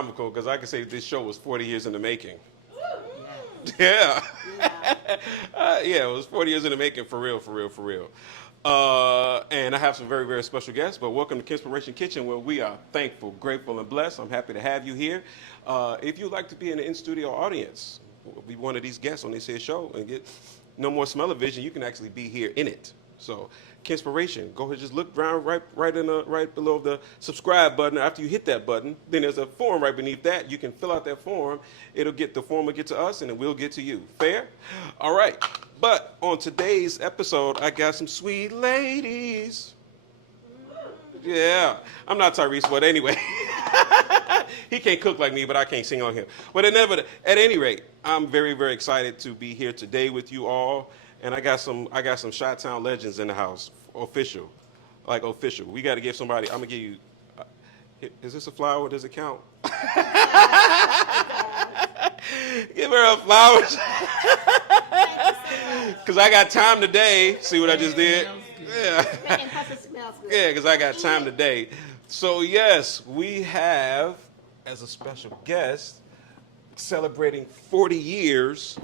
astronomical because I can say this show was 40 years in the making. Yeah. Yeah, it was 40 years in the making, for real, for real, for real. And I have some very, very special guests, but welcome to Kinspiration Kitchen, where we are thankful, grateful, and blessed. I'm happy to have you here. If you'd like to be in the in-studio audience, be one of these guests on this here show and get no more smell-o-vision, you can actually be here in it. So, Kinspiration, go ahead, just look down right below the subscribe button. After you hit that button, then there's a form right beneath that. You can fill out that form. The form will get to us, and it will get to you. Fair? All right. But on today's episode, I got some sweet ladies. Yeah, I'm not Tyrese, but anyway. He can't cook like me, but I can't sing on him. But at any rate, I'm very, very excited to be here today with you all. And I got some Chi-Town legends in the house, official. We got to give somebody. I'm gonna give you. Is this a flower? Does it count? Give her a flower. Cause I got time today. See what I just did? Yeah. Yeah, because I got time today. So yes, we have as a special guest celebrating 40 years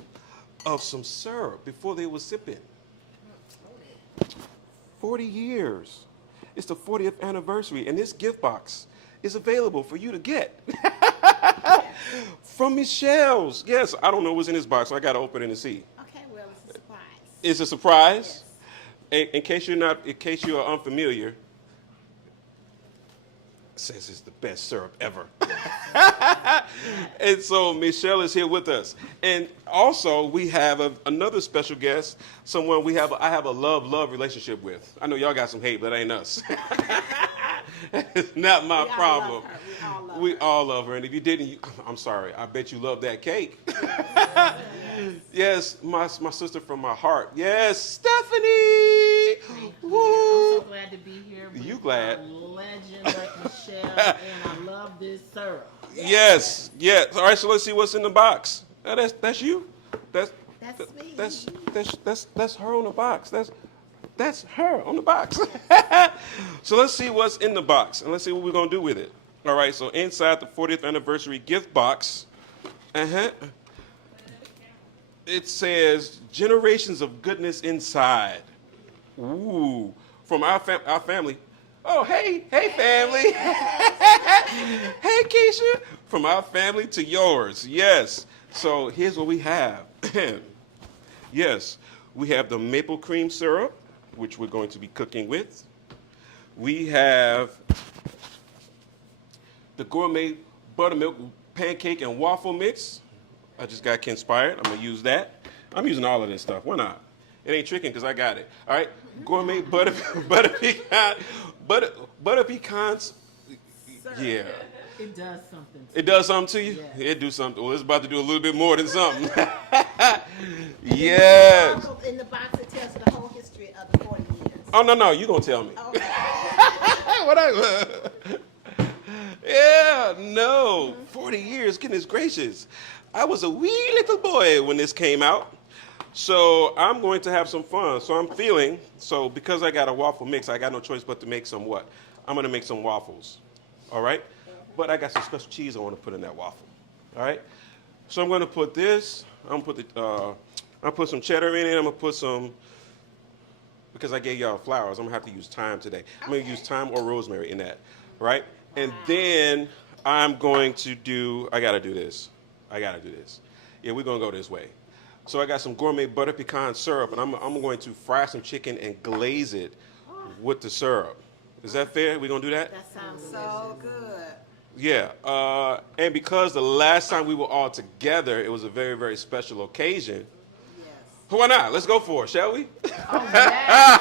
of some syrup before they were sipping. 40 years. It's the 40th anniversary, and this gift box is available for you to get. From Michelle's. Yes, I don't know what's in this box, so I got to open it and see. Okay, well, it's a surprise. It's a surprise? Yes. In case you are unfamiliar, it says it's the best syrup ever. And so Michelle is here with us. And also we have another special guest, someone I have a love relationship with. I know y'all got some hate, but that ain't us. It's not my problem. We all love her. And if you didn't, I'm sorry. I bet you love that cake. Yes, my sister from my heart. Yes, Stephanie. Woo. I'm so glad to be here. You glad? A legend like Michelle, and I love this syrup. Yes. All right, so let's see what's in the box. That's you. That's me. That's her on the box. That's her on the box. So let's see what's in the box, and let's see what we're gonna do with it. All right. So inside the 40th anniversary gift box, it says "Generations of Goodness Inside." Ooh, from our family. Oh, hey, family. Hey, Keisha. From our family to yours. Yes. So here's what we have. Yes, we have the maple cream syrup, which we're going to be cooking with. We have the gourmet buttermilk pancake and waffle mix. I just got inspired. I'm going to use that. I'm using all of this stuff. Why not? It ain't tricking because I got it. All right. Gourmet butter pecans. Yeah. It does something. It does something to you? Yeah. It do something. Well, it's about to do a little bit more than something. Yes. In the box, it tells you the whole history of the 40 years. Oh, no. You going to tell me. Okay. Yeah, no. 40 years. Goodness gracious. I was a wee little boy when this came out. So I'm going to have some fun. So because I got a waffle mix, I got no choice but to make some what? I'm going to make some waffles. All right? But I got some special cheese I want to put in that waffle. All right? So I'm going to put this. I'm going to put some cheddar in it. I'm going to put some, because I gave y'all flowers, I'm going to have to use thyme today. I'm going to use thyme or rosemary in that. Right? And then I'm going to I got to do this. Yeah, we're going to go this way. So I got some gourmet butter pecan syrup, and I'm going to fry some chicken and glaze it with the syrup. Is that fair? We going to do that? That sounds so good. Yeah. And because the last time we were all together, it was a very, very special occasion. Yes. Why not? Let's go for it, shall we? Oh, yes.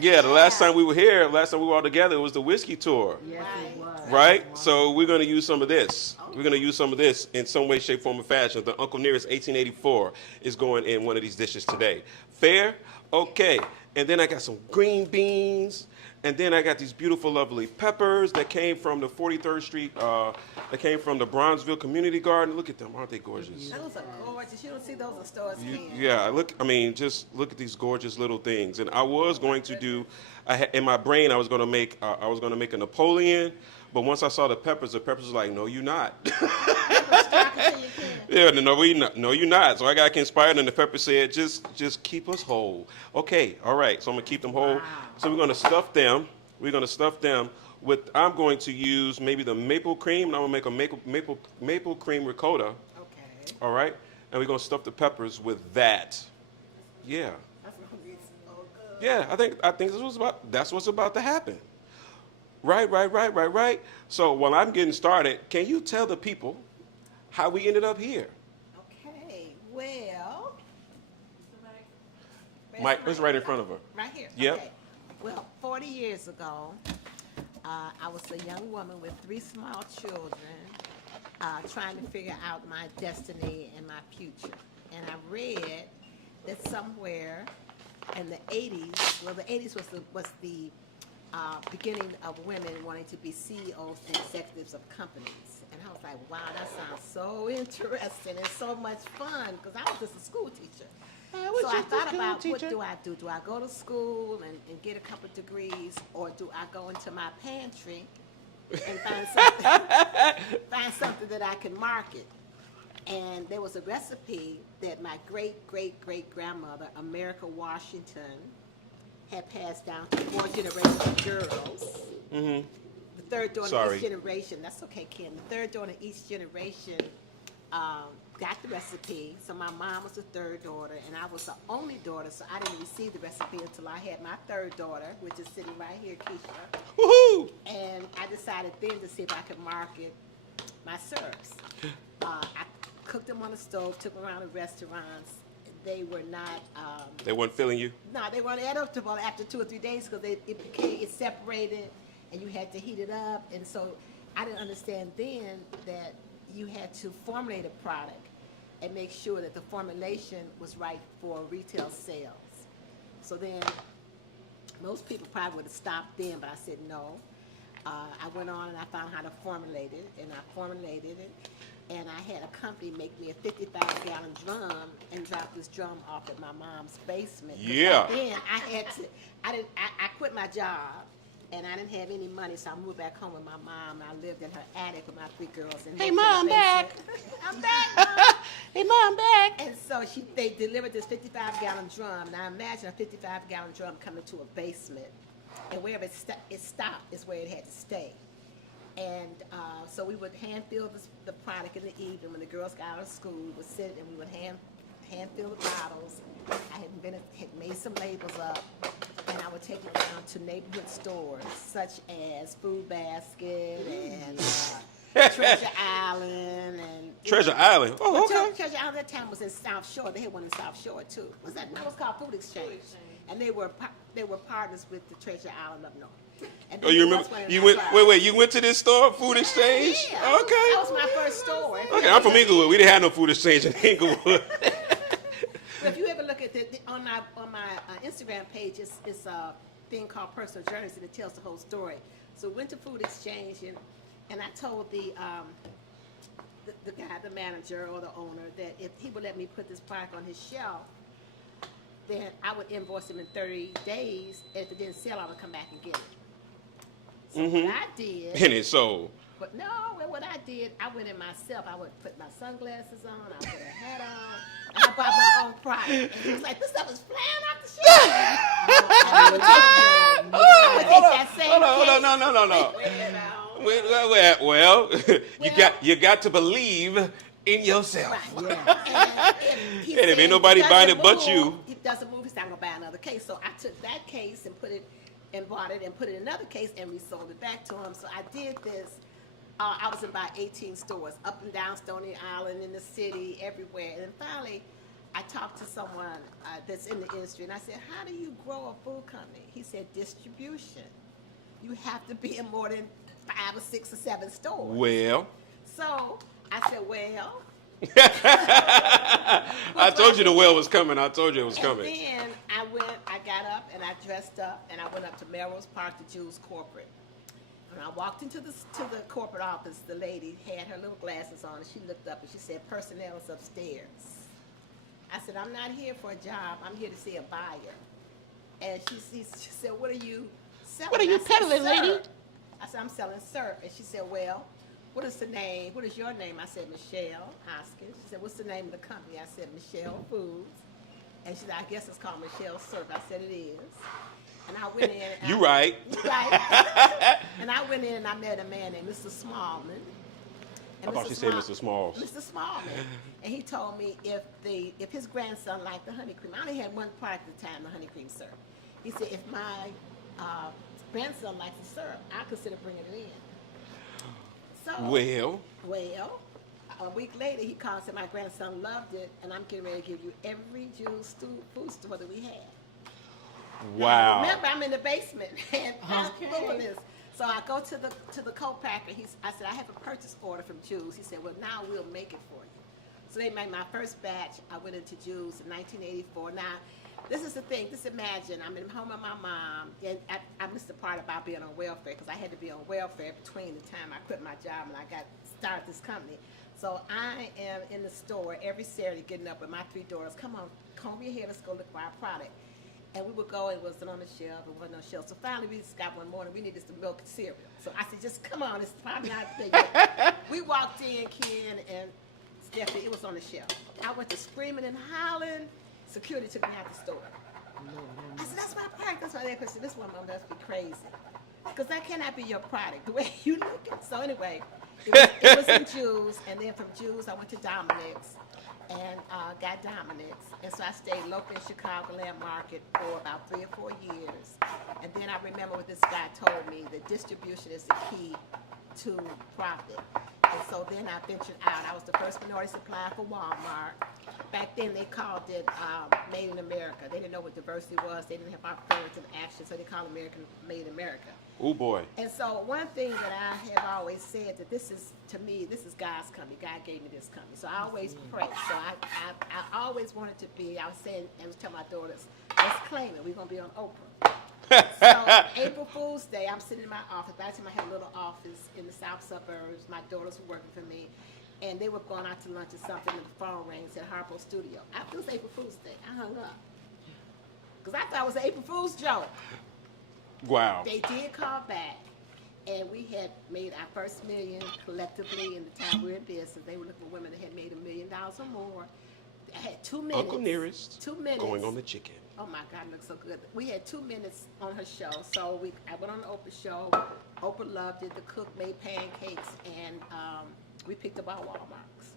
Yeah, the last time we were here, last time we were all together, it was the whiskey tour. Yes, it was. Right? So we're going to use some of this. We're going to use some of this in some way, shape, form, or fashion. The Uncle Nearest 1884 is going in one of these dishes today. Fair? Okay. and then I got some green beans, and then I got these beautiful, lovely peppers that came from the 43rd Street, that came from the Bronzeville Community Garden. Look at them, aren't they gorgeous? Those are gorgeous. You don't see those in stores, Ken. Yeah, just look at these gorgeous little things. And I was going to do, in my brain, I was going to make a Napoleon, but once I saw the peppers was like, no, you're not. Yeah, no, you're not. So I got inspired, and the pepper said, just keep us whole. Okay, all right. So I'm gonna keep them whole. Wow. So we're gonna stuff them. With. I'm going to use maybe the maple cream, and I'm gonna make a maple cream ricotta. Okay. All right, and we're gonna stuff the peppers with that. Yeah. That's gonna be so good. Yeah, I think that's what's about to happen. Right. So while I'm getting started, can you tell the people how we ended up here? Okay. Well. Mike, it's right in front of her. Right here. Yep. Okay. Well, 40 years ago, I was a young woman with 3 small children, trying to figure out my destiny and my future. And I read that somewhere in the 80s, well, the 80s was the beginning of women wanting to be CEOs and executives of companies. And I was like, wow, that sounds so interesting and so much fun, because I was just a school teacher. So I thought about, what do I do? Do I go to school and get a couple of degrees, or do I go into my pantry and find something that I can market? And there was a recipe that my great-great-great-grandmother, America Washington, had passed down to 4 generations of girls. Mm-hmm. The third daughter in each generation, that's okay, Ken. The third daughter in each generation got the recipe. So my mom was the third daughter, and I was the only daughter, so I didn't receive the recipe until I had my third daughter, which is sitting right here, Keisha. Woohoo! And I decided then to see if I could market my syrups. I cooked them on the stove, took them around to restaurants. They were not. They weren't feeling you? No, they weren't edible after 2 or 3 days, because it separated, and you had to heat it up. And so I didn't understand then that you had to formulate a product and make sure that the formulation was right for retail sales. So then most people probably would have stopped then, but I said no. I went on and I found how to formulate it, and I formulated it. And I had a company make me a 55-gallon drum and drop this drum off at my mom's basement. Yeah. Then I quit my job, and I didn't have any money, so I moved back home with my mom. And I lived in her attic with my 3 girls. And Hey, Mom, I'm back. I'm back, Mom. Hey, Mom, I'm back. And so they delivered this 55-gallon drum. Now imagine a 55-gallon drum coming to a basement, and wherever it stopped is where it had to stay. And so we would hand fill the product in the evening when the girls got out of school. We would sit and we would hand fill the bottles. I had made some labels up, and I would take it down to neighborhood stores such as Food Basket and Treasure Island and Treasure Island. Oh, okay. Treasure Island at that time was in South Shore. They had one in South Shore too. That was called Food Exchange, and they were partners with the Treasure Island up north. Oh, you remember? You went. Wait. You went to this store, Food Exchange? Yeah. Okay. That was my first store. Okay, I'm from Inglewood. We didn't have no Food Exchange in Inglewood. If you ever look at on my Instagram page, it's a thing called Personal Journeys, and it tells the whole story. So we went to Food Exchange, and I told the guy, the manager or the owner, that if he would let me put this product on his shelf, then I would invoice him in 30 days. And if it didn't sell, I would come back and get it. So what I did, And it sold. but no, what I did, I went in myself. I would put my sunglasses on, I put a hat on, and I bought my own product. And he was like, this stuff is flying off the shelf. Hold on. No. Well, you got to believe in yourself. Right, yeah. And if ain't nobody buying it but you. It doesn't move, he's not going to buy another case. So I took that case and bought it and put it in another case and resold it back to him. So I did this. I was in about 18 stores, up and down Stony Island, in the city, everywhere. And then finally, I talked to someone that's in the industry, and I said, how do you grow a food company? He said, distribution. You have to be in more than 5 or 6 or 7 stores. Well. So I said, I told you the well was coming. I told you it was coming. And then I I got up and I dressed up and I went up to Melrose Park, the Jews corporate. When I walked into the corporate office, the lady had her little glasses on and she looked up and she said, personnel is upstairs. I said, I'm not here for a job. I'm here to see a buyer. And she said, what are you selling? What are you peddling, lady? I said, I'm selling syrup. And she said, well, what is the name? What is your name? I said, Michele Hoskins. She said, what's the name of the company? I said, Michele Foods. And she said, I guess it's called Michele Syrup. I said, it is. And I went in. You right. Right. And I went in and I met a man named Mr. Smallman. I thought she said Mr. Smalls. Mr. Smallman. And he told me if his grandson liked the honey cream, I only had one product at the time, the honey cream syrup. He said, if my grandson likes the syrup, I consider bringing it in. So, well, a week later, he called and said, my grandson loved it, and I'm getting ready to give you every Jewish food store that we have. Wow. Now, remember, I'm in the basement, and I'm doing this. So I go to the co-packer. I said, I have a purchase order from Jews. He said, well, now we'll make it for you. So they made my first batch. I went into Jews in 1984. Now, this is the thing. Just imagine, I'm in home with my mom, and I missed the part about being on welfare because I had to be on welfare between the time I quit my job and I started this company. So I am in the store every Saturday getting up with my 3 daughters. Come on, comb your hair, let's go look for our product. And we would go, and it wasn't on the shelf, it wasn't on the shelf. So finally we just got one morning, we needed some milk and cereal. So I said, just come on, it's probably not a thing yet. We walked in, Ken and Stephanie, it was on the shelf. I went to screaming and hollering. Security took me out the store. I said, that's my product. That's why they said, this one mom must be crazy. Because that cannot be your product, the way you look at. So anyway, it was in Jews, and then from Jews I went to Dominic's and got Dominic's. And so I stayed local in Chicago Land Market for about 3 or 4 years. And then I remember what this guy told me, that distribution is the key to profit. And so then I ventured out. I was the first minority supplier for Walmart. Back then they called it Made in America. They didn't know what diversity was. They didn't have affirmative action, so they called American Made in America. Oh boy. And so one thing that I have always said that this is, to me, this is God's company. God gave me this company. So I always pray. So I always wanted to be, I was saying, I was telling my daughters, let's claim it. We're going to be on Oprah. So April Fool's Day, I'm sitting in my office. By the time I had a little office in the south suburbs, my daughters were working for me. And they were going out to lunch or something, and the phone rang, said Harpo Studio. I thought it was April Fool's Day. I hung up. Because I thought it was an April Fool's joke. Wow. They did call back, and we had made our first million collectively in the time we were in business. They were looking for women that had made $1 million or more. I had 2 minutes. Uncle Nearest. 2 minutes. Going on the chicken. Oh my God, it looks so good. We had 2 minutes on her show, so I went on the Oprah show. Oprah loved it. The cook made pancakes, and we picked up our Walmarts.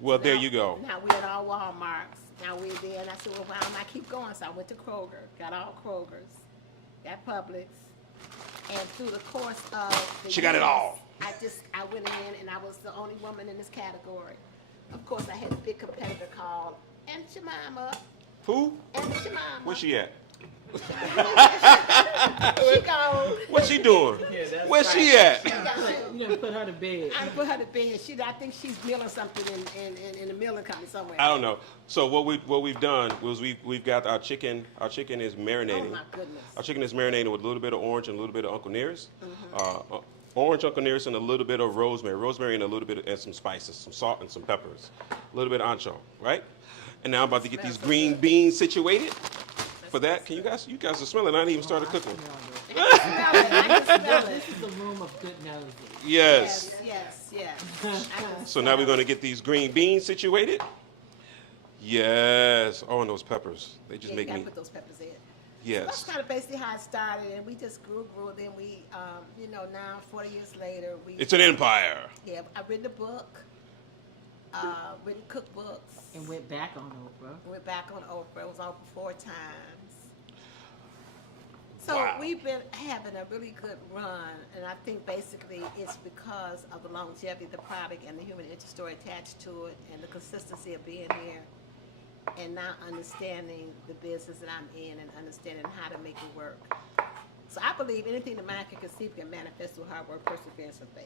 Well, there you go. Now we're at all Walmarts. Now we're there, and I said, well, why don't I keep going? So I went to Kroger, got all Krogers, got Publix, and through the course of the She got it years, all. I went in, and I was the only woman in this category. Of course, I had a big competitor called Aunt Jemima. Who? Aunt Jemima. Where's she at? She gone. What's she doing? Yeah, Where's she at? You done put her to bed. I put her to bed. I think she's milling something in the milling company somewhere. I don't know. So what we've done was we've got our chicken. Our chicken is marinating. Oh my goodness. Our chicken is marinating with a little bit of orange and a little bit of Uncle Nearest. Orange Uncle Nearest and a little bit of rosemary and a little bit and some spices, some salt and some peppers, a little bit of ancho, right? And now I'm about to get these green beans situated. For that, can you guys are smelling. I didn't even start cooking. I can smell it. This is a room of good noses. Yes. Yes. So now we're going to get these green beans situated. Yes. Oh, and those peppers. They just make you me. gotta put those peppers in. Yes. That's kind of basically how it started, and we just grew. Then we, now 40 years later, It's an empire. Yeah, I've written a book, written cookbooks. And went back on Oprah. Went back on Oprah. It was on 4 times. So Wow. we've been having a really good run, and I think basically it's because of the longevity of the product and the human interest story attached to it, and the consistency of being here, and now understanding the business that I'm in and understanding how to make it work. So I believe anything the mind can conceive can manifest through hard work, perseverance, and faith.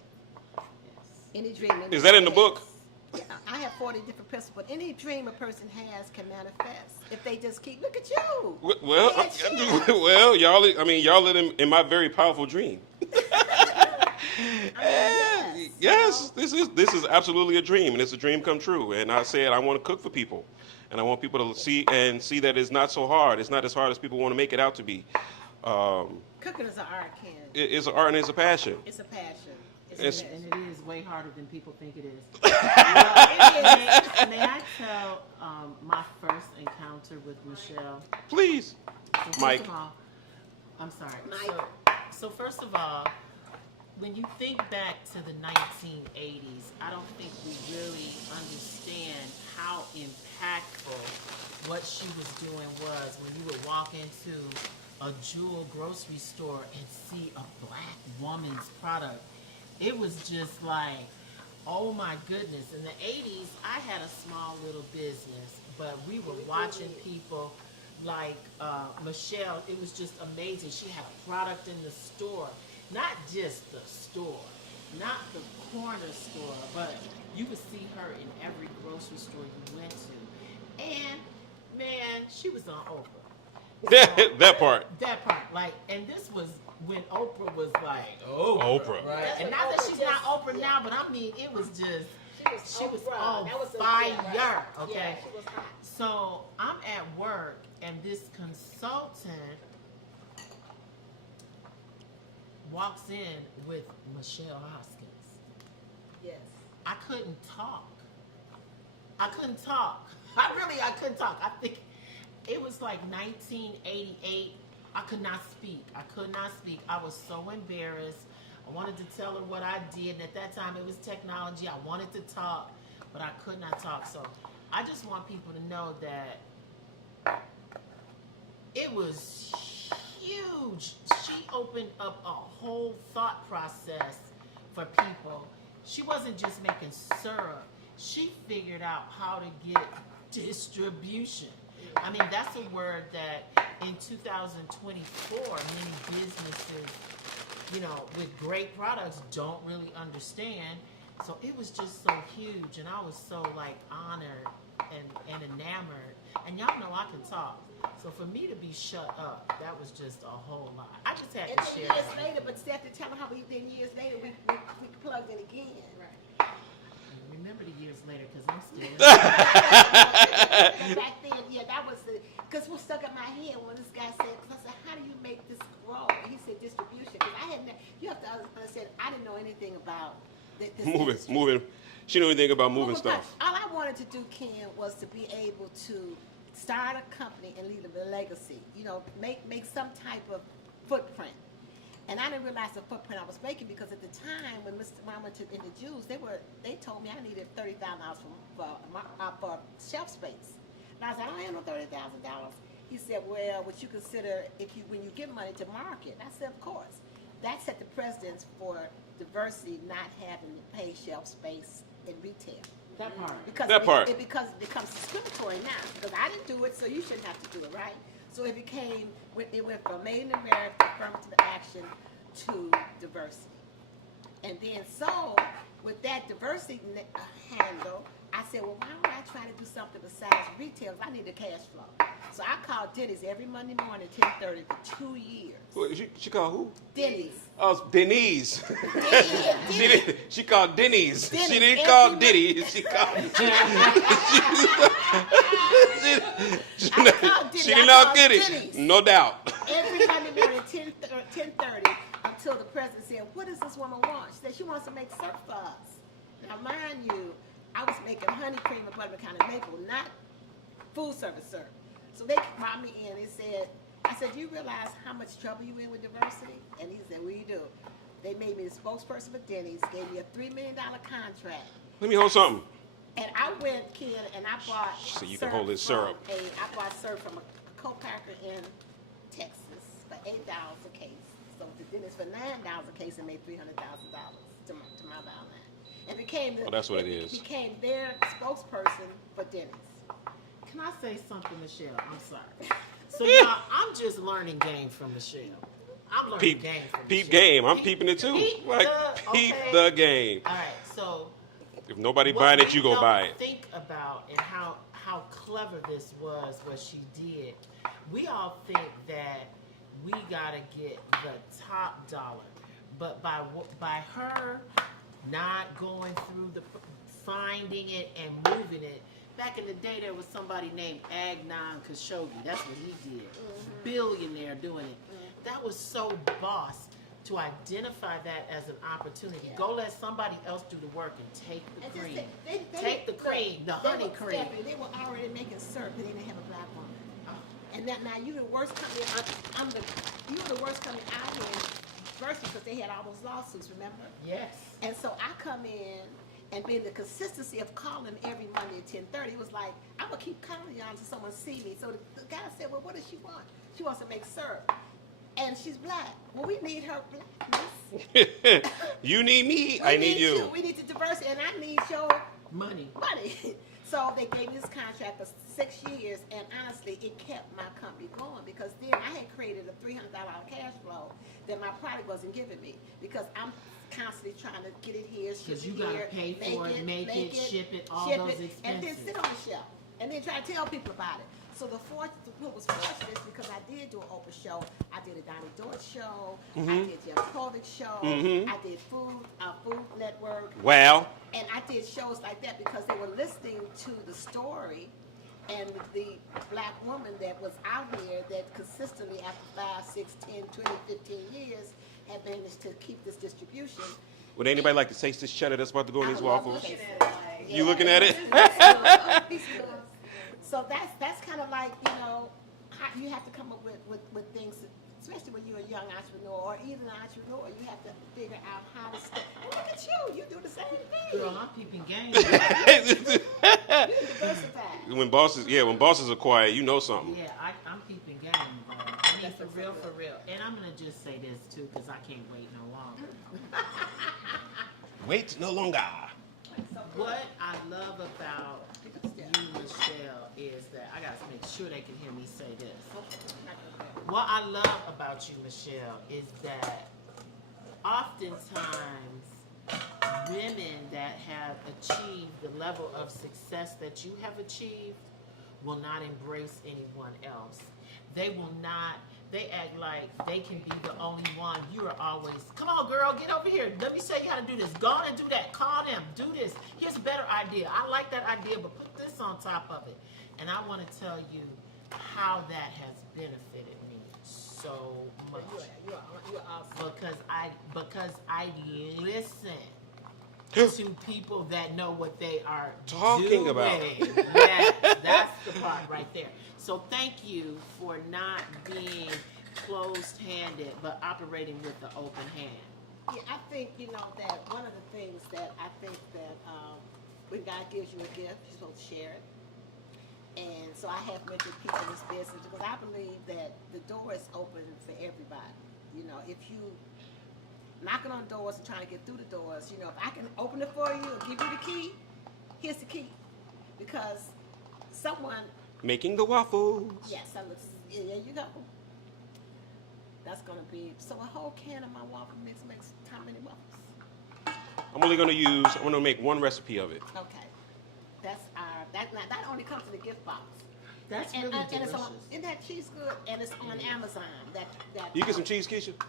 Yes. Any dream. Is that in the book? I have 40 different principles. Any dream a person has can manifest if they just keep. Look at you. Well, well, y'all. I mean, y'all live in my very powerful dream. Yes, this is absolutely a dream, and it's a dream come true. And I said I want to cook for people, and I want people to see that it's not so hard. It's not as hard as people want to make it out to be. Cooking is an art, Ken. It's an art and it's a passion. It's a passion. And it is way harder than people think it is. May I tell my first encounter with Michelle? Please, So Mike. First of all, I'm sorry. Mike. So first of all, when you think back to the 1980s, I don't think we really understand how impactful what she was doing was when you would walk into a Jewel grocery store and see a black woman's product. It was just like, oh my goodness. In the 80s, I had a small little business, but we were watching people like Michelle. It was just amazing. She had a product in the store, not just the store, not the corner store, but you would see her in every grocery store you went to. And man, she was on Oprah. That part. That part, like, and this was when Oprah was like, Oprah. right? And not that she's not Oprah now, but I mean, it was just, she was on fire, okay? Yeah, she was hot. So I'm at work, and this consultant walks in with Michele Hoskins. Yes. I couldn't talk. I couldn't talk. I couldn't talk. I think it was like 1988. I could not speak. I was so embarrassed. I wanted to tell her what I did. And at that time, it was technology. I wanted to talk, but I could not talk. So I just want people to know that it was huge. She opened up a whole thought process for people. She wasn't just making syrup. She figured out how to get distribution. I mean, that's a word that in 2024, many businesses, you know, with great products don't really understand. So it was just so huge, and I was so like honored and enamored. And y'all know I can talk. So for me to be shut up, that was just a whole lot. I just had And to then share years that. later, but Steph, to tell them how we then years later we plugged in again. Right. Remember the years later, because I'm still. Back then, yeah, that was because what stuck in my head when this guy said, because I said, how do you make this grow? He said distribution. Because you have to understand, I didn't know anything about this industry. Moving. She knew anything about moving stuff. All I wanted to do, Ken, was to be able to start a company and leave a legacy. You know, make some type of footprint. And I didn't realize the footprint I was making because at the time when I went to in the Jews, they told me I needed $30,000 for shelf space. And I said, I don't have no $30,000. He said, well, what you consider when you give money to market? And I said, of course. That set the precedence for diversity not having to pay shelf space in retail. That part. Because That part. it becomes discriminatory now because I didn't do it, so you shouldn't have to do it, right? So it went from Made in America, affirmative action, to diversity. And then so, with that diversity handle, I said, well, why don't I try to do something besides retail? I need a cash flow. So I called Denny's every Monday morning at 10:30 for 2 years. What, she called who? Denny's. Oh, Denise. Denny's. She called Denny's. Denny's. She didn't call Diddy. She called. She did not get it. No doubt. Every Monday morning at 10:30 until the president said, what does this woman want? She said, she wants to make syrup for us. Now, mind you, I was making honey cream and buttermilk and maple, not food service syrup. So they brought me in and said, I said, do you realize how much trouble you in with diversity? And he said, well, you do. They made me the spokesperson for Denny's, gave me a $3 million contract. Let me hold something. And I went, Ken, and I bought So you can hold this syrup. I bought syrup from a co-packer in Texas for $8 a case. So the Denny's for $9 a case and made $300,000 to my bottom line. And became that's what it is. Became their spokesperson for Denny's. Can I say something, Michelle? I'm sorry. So y'all, I'm just learning game from Michelle. I'm learning game from Michelle. Peep game. I'm peeping it too. Peep Peep the game. All right, so If nobody What buying it, we you go don't buy it. Think about and how clever this was, what she did. We all think that we gotta get the top dollar, but by her not going through the finding it and moving it. Back in the day, there was somebody named Agnon Khashoggi. That's what he did. Billionaire doing it. That was so boss to identify that as an opportunity. Yeah. Go let somebody else do the work and take the And cream. just Take the cream, the honey cream. Stephanie, they were already making syrup, but they didn't have a black woman. And now you the worst company. You were the worst company out here, first because they had all those lawsuits. Remember? Yes. And so I come in, and being the consistency of calling every Monday at 10:30, it was like I'm gonna keep calling y'all until someone see me. So the guy said, "Well, what does she want? She wants to make syrup, and she's black. Well, we need her blackness. You need me, I need you. We need the diversity, and I need your Money. money." So they gave me this contract for 6 years, and honestly, it kept my company going because then I had created a $300 cash flow that my product wasn't giving me because I'm constantly trying to get it here, ship Because it you gotta here, pay for it, make it, ship it, all those expenses. and then sit on the shelf, and then try to tell people about it. So what was fortunate is because I did do an Oprah show. I did a Donnie Dort show. I did Jeff Polk show. I did Food Network. Wow. And I did shows like that because they were listening to the story and the black woman that was out here that consistently after 5, 6, 10, 20, 15 years had managed to keep this distribution. Would anybody like to taste this cheddar that's about to go in I these love waffles? looking at it. You looking at it? So that's kind of like, how you have to come up with things, especially when you're a young entrepreneur or even an entrepreneur, you have to figure out how to stay. And look at you do the same thing. Girl, I'm peeping game. You diversify. when bosses are quiet, you know something. Yeah, I'm peeping game, bro. I mean, That's for what's real, so for good. real. And I'm gonna just say this too, because I can't wait no longer. Wait no longer. What I love about you, Michelle, is that I gotta make sure they can hear me say this. What I love about you, Michelle, is that oftentimes women that have achieved the level of success that you have achieved will not embrace anyone else. They will not, they act like they can be the only one. You are always, come on girl, get over here. Let me show you how to do this. Go on and do that. Call them, do this. Here's a better idea. I like that idea, but put this on top of it. And I want to tell you how that has benefited me so much. You're awesome. Because I listen to people that know what they are Talking doing. about. That's the part right there. So thank you for not being closed-handed, but operating with the open hand. Yeah, I think, that one of the things that I think that when God gives you a gift, you're supposed to share it. And so I have mentored people in this business because I believe that the door is open for everybody. If you knocking on doors and trying to get through the doors, if I can open it for you or give you the key, here's the key. Because someone, Making the waffles. yes, there you go. That's going to be, so a whole can of my waffle mix makes how many waffles? I'm only going to make one recipe of it. Okay. That only comes in the gift box. That's And, really and it's delicious. on, isn't that cheese good? And it's on Amazon. You get some cheese, Keisha? I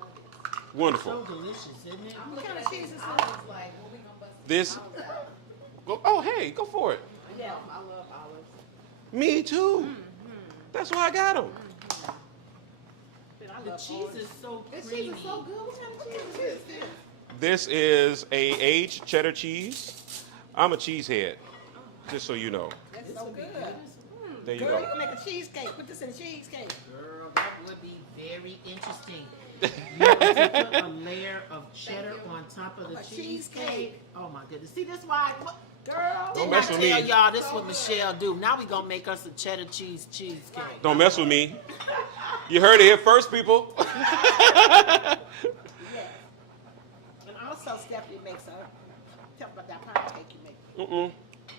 love it. Wonderful. So delicious, isn't it? What kind of cheese is I it? was like, well, we gonna bust This. olives out. Oh, hey, go for it. Yeah, I love olives. Me too. That's why I got them. I The love cheese orange. is so This creamy. cheese is so good. What kind of cheese is this? This is a aged cheddar cheese. I'm a cheesehead, just so you know. That's This so would be good. good. There you Girl, go. you can make a cheesecake. Put this in a cheesecake. Girl, that would be very interesting. You know, to put a layer of cheddar on top of the A cheesecake. cheesecake. Oh my goodness. See, that's why. Girl. Don't Didn't mess I with tell me. y'all this is what Michelle do? Now we gonna make us a cheddar cheesecake. Don't mess with me. You heard it here first, people. Yes. And also, Stephanie makes a, tell me about that pound cake you make.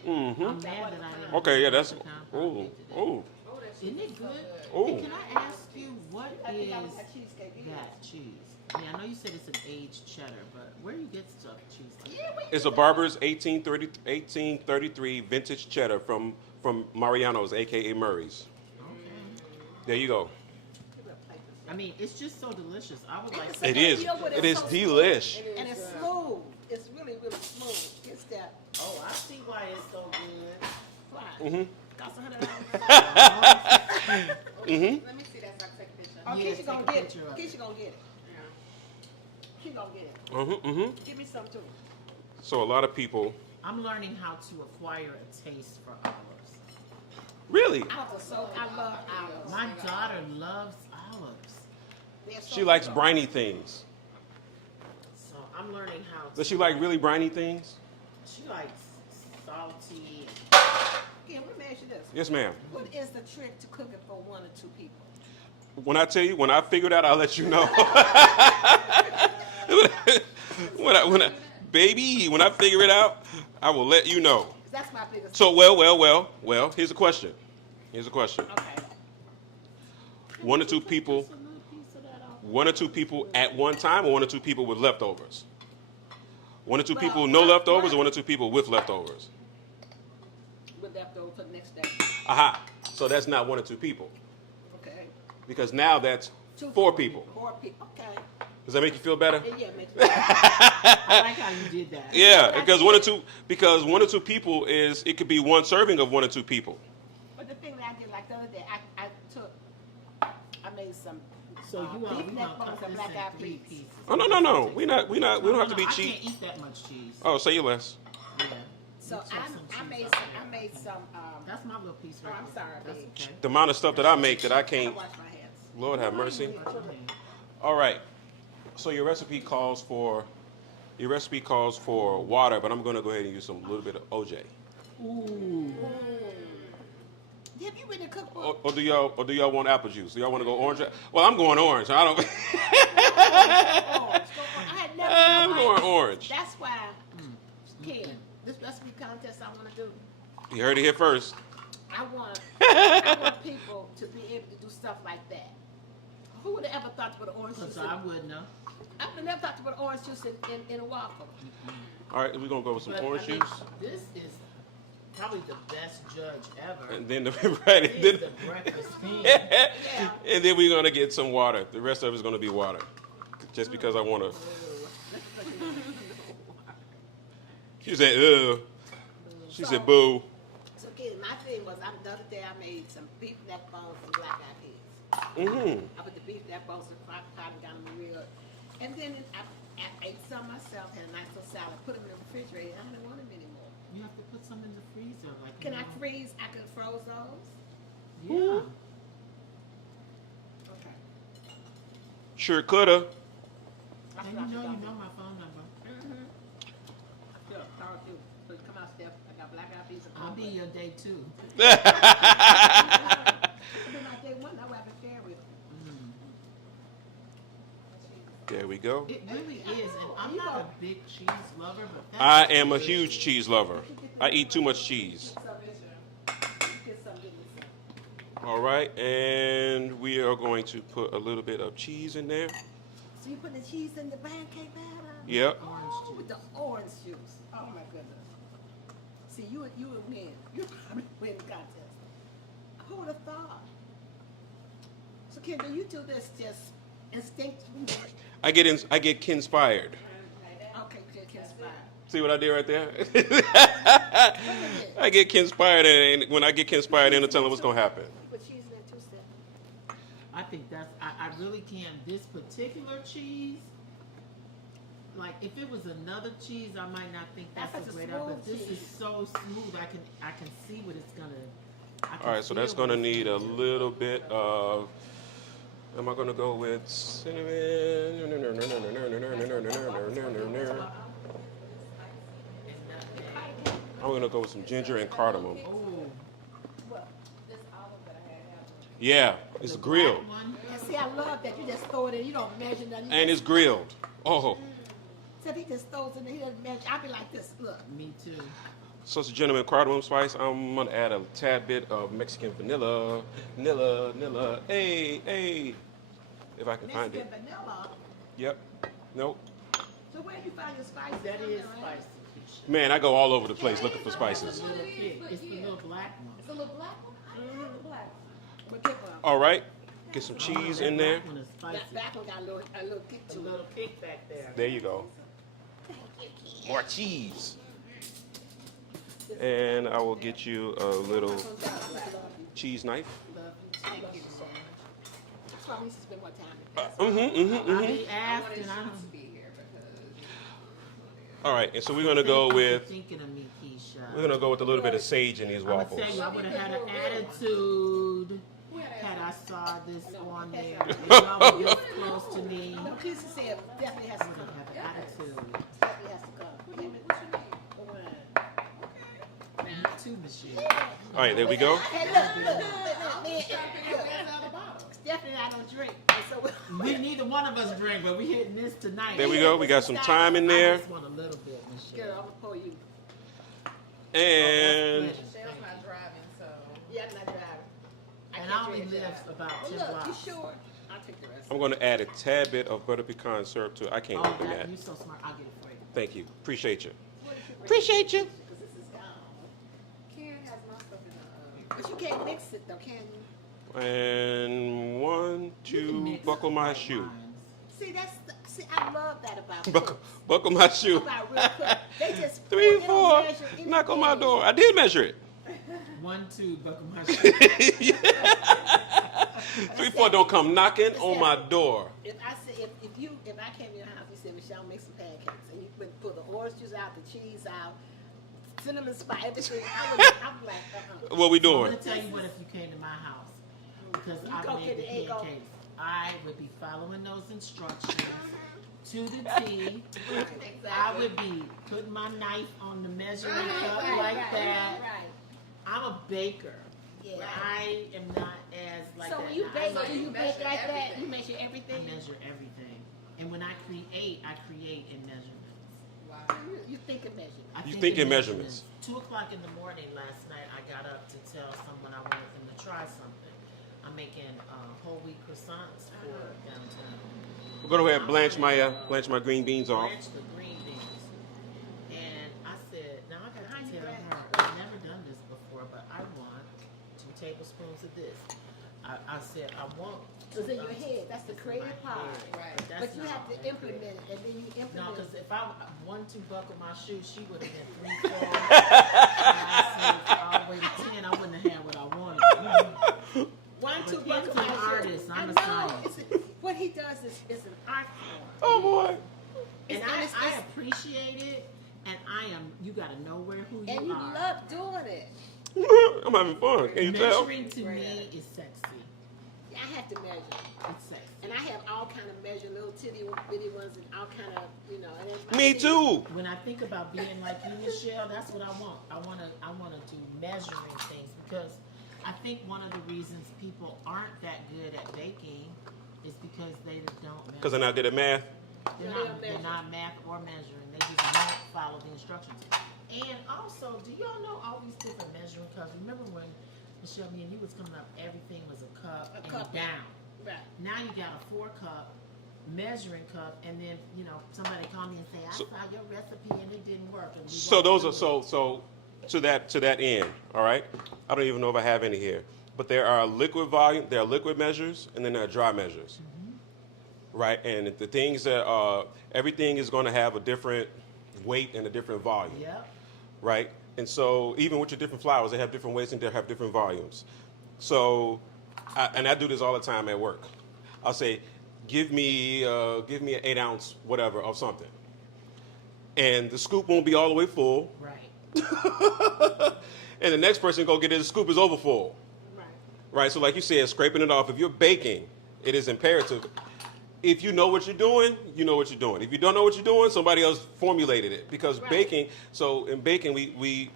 I'm mad that I didn't. Okay, yeah, make that's. the pound Oh, cake today. oh, Isn't it good? oh. And can I ask you what I think I is was at Cheesecake. that cheese? I mean, I know you said it's an aged cheddar, but where do you get stuff cheese like Yeah, that? It's a Barber's 1833 vintage cheddar from Mariano's, aka Murray's. Okay. There you go. I mean, it's just so delicious. I would like It's to. It is. It is delish. And it's smooth. It's really, really smooth. It's that Oh, I see why it's so good. fly. Mhm. Costs $100. Mhm. Let me see that so I can take a picture. Oh, Yeah, Keisha take gonna a get it. picture of Keisha gonna get it. She gonna get it. Mhm. Mhm. Give me some too. So a lot of people I'm learning how to acquire a taste for olives. really. I love olives. My daughter loves olives, They're so She likes good. briny things. so I'm learning how to. Does she like really briny things? She likes salty. Yeah, let me ask you this. Yes, ma'am. What is the trick to cooking for 1 or 2 people? When I tell you, when I figure it out, I'll let you know. Baby, when I figure it out, I will let you know. 'Cause that's my biggest. So, well, here's a question. Here's a question. Okay. 1 or 2 people, Just a little piece of that off. 1 or 2 people at one time, or 1 or 2 people with leftovers? 1 or 2 Well, people no what- leftovers, or what- 1 or 2 people with leftovers? With leftover for the next day. Aha. So that's not 1 or 2 people, Okay. because now that's 4 people. 4 people. Okay. Does that make you feel better? Yeah, it makes me. I like how you did that. Yeah, because 1 or 2 people is, it could be 1 serving of 1 or 2 people. But the thing that I did like the other day, I made some So you want beef we neck want to bones cut and this black in eyed 3 peas. pieces. Oh no. We don't have to be I cheap. can't eat that much cheese. Oh, say you less. Yeah. So You took some I cheese made out some. there. I made some. That's my little piece right I'm there. sorry, That's babe. okay. The amount of stuff that I make that I I can't. wash my hands. Lord have mercy. Wash your hands. All right. So your recipe calls for water, but I'm going to go ahead and use some little bit of OJ. Ooh. Have you read the cookbook? Or do y'all want apple juice? Do y'all want to go orange? Well, I'm going orange. I don't. Orange. I had never. I'm done going that. orange. That's why, Ken, this recipe contest I want to do. You heard it here first. I want people to be able to do stuff like that. Who would have ever thought to put orange juice Because in? I wouldn't know. I would have never thought to put orange juice in a waffle. All right, we're gonna go with some But, orange I mean, juice, This is probably the best judge ever. and then This right, is then, the breakfast fiend. Yeah. and then we're gonna get some water. The rest of it's gonna be water, just because I want to. She said, "Ugh." She said, "Boo." So, Ken, my thing was, the other day I made some beef neck bones and black eyed peas. Mm-hmm. I put the beef neck bones in the crock pot and got them real. And then I ate some myself, had a nice little salad, put them in the refrigerator. I don't want them anymore. You have to put some in the freezer. Like, Can you I know. freeze? I can froze those? Yeah. Okay. Sure coulda. That's And what you I know thought. my phone number. Mm-hmm. Yeah, power through. So you come out, Steph. I got black eyed peas and I'll be your day 2. I've been out day 1, now I haven't shared with them. There we go. It really is. And I'm not a big cheese lover, but that's I am a huge cheese lover. I eat too much cheese. So, get some, give me some. All right, and we are going to put a little bit of cheese in there. So you put the cheese in the pancake batter? Yep. Orange Oh, juice. with the orange juice. Oh my goodness. See, you would win. You probably win the contest. Who would have thought? So Ken, do you do this just instinctively? I get inspired. Okay, Ken inspired. See what I did right there? I get inspired, and when I get inspired, then I tell them what's gonna happen. Put cheese in it too, Steph. I think I really can. This particular cheese, like if it was another cheese, I might not think that's That's a such a great idea. But smooth this cheese. is so smooth. I can see what it's gonna. I can All right, so that's feel what gonna it's need a do. little bit of. Am I gonna go with cinnamon? I'm gonna go with some ginger and cardamom. Oh, This olive that I had. Yeah, it's the grilled, black one. And see, I love that you just throw it in. You don't measure nothing. and it's grilled. Oh, So he just throws it in. He doesn't measure. I be like this. Look. Me too. so it's cinnamon cardamom spice. I'm gonna add a tad bit of Mexican vanilla. Hey. if I can find it. Mexican vanilla. Yep. Nope. So where do you find your spices? That is from, spicy. Man, I go all over the place looking for spices. Little kick. It's the little black one. It's a little black one. I didn't have the black one. But pick one. All right. Get some cheese in there. That one is spicy. That back one got a little kick A to it. little kick back there. There you go. More cheese. And I will get you a little cheese knife. Thank you so much. That's why we used to spend more time. I be asked wanted and I Sean don't. to be here because All right, and so we're gonna go with Thinking of me, Keisha. we're gonna go with a little bit of sage in these I'm gonna waffles. tell you, I would have had an attitude we had had to I saw this on there. If y'all were this close to me, No, Keisha said definitely has I to would come. have had an attitude. Definitely has to come. What you need? Me too, Michelle. All right, there we go. Hey, look. Stephanie and I don't drink. So We neither one of us drink, but we hitting this tonight. There we go. We got some thyme in I there, just want a little bit, Michelle. girl, I'm gonna pour you. and Michelle's not driving, so. Yeah, I'm not driving. And I only live about 10 Look, you blocks. sure? I'll take the rest. I'm gonna add a tad bit of butter pecan syrup to it. I can't Oh, open that. you're so smart. I'll get it for you. Thank you. Appreciate you. Appreciate you. Because this is gone. Ken has my stuff in the But you can't mix it though, can you? And one, You can two, mix buckle my white shoe. wines. See, I love that about Buckle, buckle my shoe. About real quick. They just Three, they don't four, measure knock on my anything. door. I did measure it. 1, 2, buckle my shoe. 3, 4, don't come knocking on my door. If I say if I came to your house, you said Michelle make some pancakes, and you put the orange juice out, the cheese out, cinnamon spice, everything, I'm like, What we I'm doing? gonna tell you what if you came to my house, because You I go made get the the egg on. pancakes. I would be following those instructions to the T. I would be putting my knife on the measuring cup like that. Right. I'm a baker. Yeah. I am not as like So that. when you Now, bake, I do you bake measure like that? everything. You measure everything. measure everything, and when I create in measurements. Wow. You think of measurement. I You think in measurements. 2:00 in the morning last night, I got up to tell someone I wanted them to try something. I'm making whole wheat croissants for downtown. We're gonna go ahead and blanch my green beans off. Blanch the green beans. And I said, now I got How to you tell blanch? her, I've never done this before, but I want 2 tablespoons of this. I said, I want. It's in your head. That's the It's in creative my part. head. Right. That's But you not have to that implement good. it, and then you implement No, because it. if I wanted to buckle my shoes, she would have been 3, 4, 5, 6, all the way to 10. I wouldn't have had what I wanted. 1, 2 But bucks Ken's my an shoe. artist. I I'm a know. scientist. What he does is an art form. Oh boy. And It's- I it's- appreciate it, and you got to know who you And you are. love doing it. I'm having fun. Can you tell? Measuring to me is sexy. I have to measure. It's sexy. And I have all kind of measure, little titty bitty ones, and all kind of, And it's Me too. When I think about being like you, Michelle, that's what I want. I wanna do measuring things, because I think one of the reasons people aren't that good at baking is because they don't measure. Because I'm not good at math. They're not math or measuring. They just won't follow the instructions. And also, do y'all know all these different measuring cups? Remember when Michelle, me and you was coming up, everything was a cup and cup. down. Right. Now you got a 4-cup measuring cup, and then somebody call me and say, I So- saw your recipe and it didn't work. And we So walked those are through it. so to that end, all right? I don't even know if I have any here. But there are liquid volume, there are liquid measures, and then there are dry measures. Right? And the things that everything is going to have a different weight and a different volume. Yep. Right? And so even with your different flours, they have different weights and they have different volumes. So I do this all the time at work. I'll say, give me an 8-ounce whatever of something. And the scoop won't be all the way full. Right. And the next person go get it, the scoop is over full. Right. Right? So like you said, scraping it off. If you're baking, it is imperative. If you know what you're doing, you know what you're doing. If you don't know what you're doing, somebody else formulated it. Because Right. baking, so in baking, you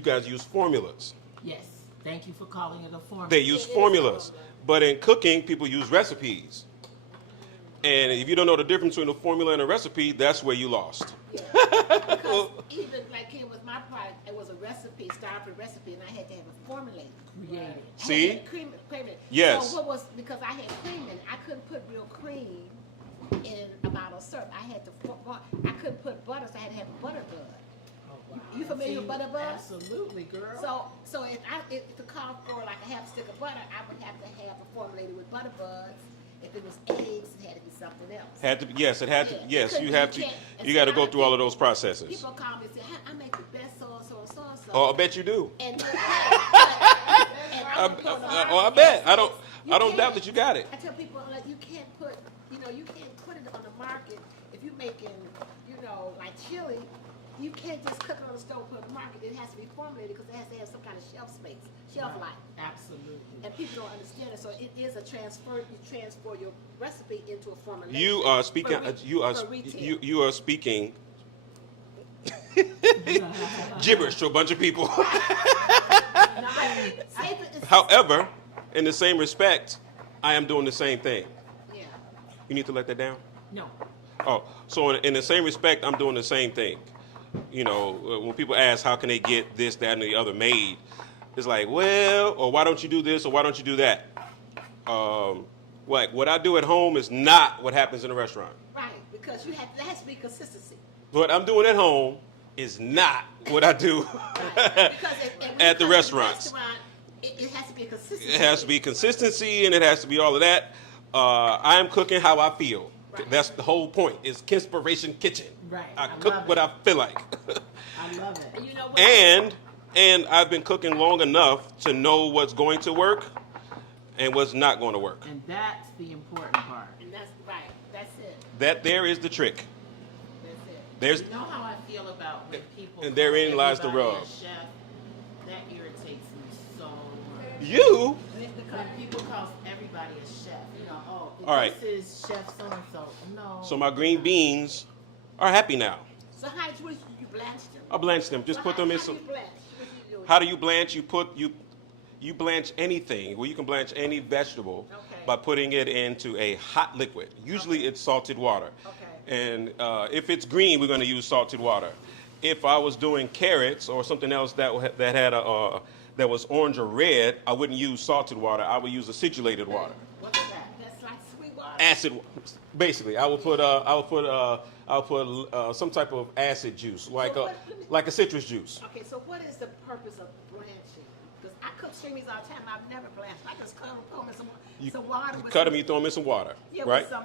guys use formulas. Yes. Thank you for calling it a formula. They use It is formulas. formula. But in cooking, people use recipes. And if you don't know the difference between a formula and a recipe, that's where you lost. Yeah. Because even like here with my product, it was a recipe, Starford recipe, and I had to have it formulated. Created. See? I had to cream it. Yes. So what was, because I had cream in it, I couldn't put real cream in a bottle of syrup. I had to, I couldn't put butter, so I had to have a butter bud. Oh, wow. You familiar with butter bud? Absolutely, girl. So if to call for like a half stick of butter, I would have to have it formulated with butter buds. If it was eggs, it had to be something else. Had to be, yes, it had to. Yeah, Yes, because you have to. can't- and You see, got to a go lot of through all of people- those processes. People call me and say, I make the best so and so and so and so. Oh, I bet you do. And I bet. I don't doubt that you got it. I tell people like you can't put it on the market if you're making, like chili. You can't just cook it on the stove, put it on the market. It has to be formulated because it has to have some kind of shelf space, shelf life. Absolutely. And people don't understand it. So it is a transfer. You transfer your recipe into a formulation. You are speaking. for retail. You are speaking gibberish to a bunch of people. No, I think it's- However, in the same respect, I am doing the same thing. yeah. You need to let that down. No. Oh, so in the same respect, I'm doing the same thing. When people ask how can they get this, that, and the other made, it's like, well, or why don't you do this, or why don't you do that? What I do at home is not what happens in a restaurant. Right, because there has to be consistency. What I'm doing at home is not what I do Because when at it the comes to restaurants. restaurant, it has to be a consistency. It has to be consistency, and it has to be all of that. I am cooking how I feel. Right. That's the whole point. It's Kinspiration Kitchen. Right. I I cook love what it. I feel like. I love it. And you know what? and I've been cooking long enough to know what's going to work and what's not going to work. And that's the important part. And that's right. That's it. That there is the trick. That's it. There's You know how I feel about when people And therein call lies the everybody rub. a chef? That irritates me so much. you. When people call everybody a chef, All right. this is chef so and so. No. So my green beans are happy now. So how did you blanch them? I blanch them. Just So put them in how some. do you blanch? What do you do? How do you blanch? You blanch anything. Well, you can blanch any vegetable Okay. by putting it into a hot liquid. Usually it's salted water. Okay. And if it's green, we're going to use salted water. If I was doing carrots or something else that had that was orange or red, I wouldn't use salted water. I would use acidulated water. What's that? That's like sweet water. Acid, basically. I would put some type of acid juice, like a citrus juice. Okay, so what is the purpose of blanching? Because I cook stringies all the time. I've never blanched. I just cut them, throw them in some water. You with cut some- them, you throw them in some water, Yeah, right? with some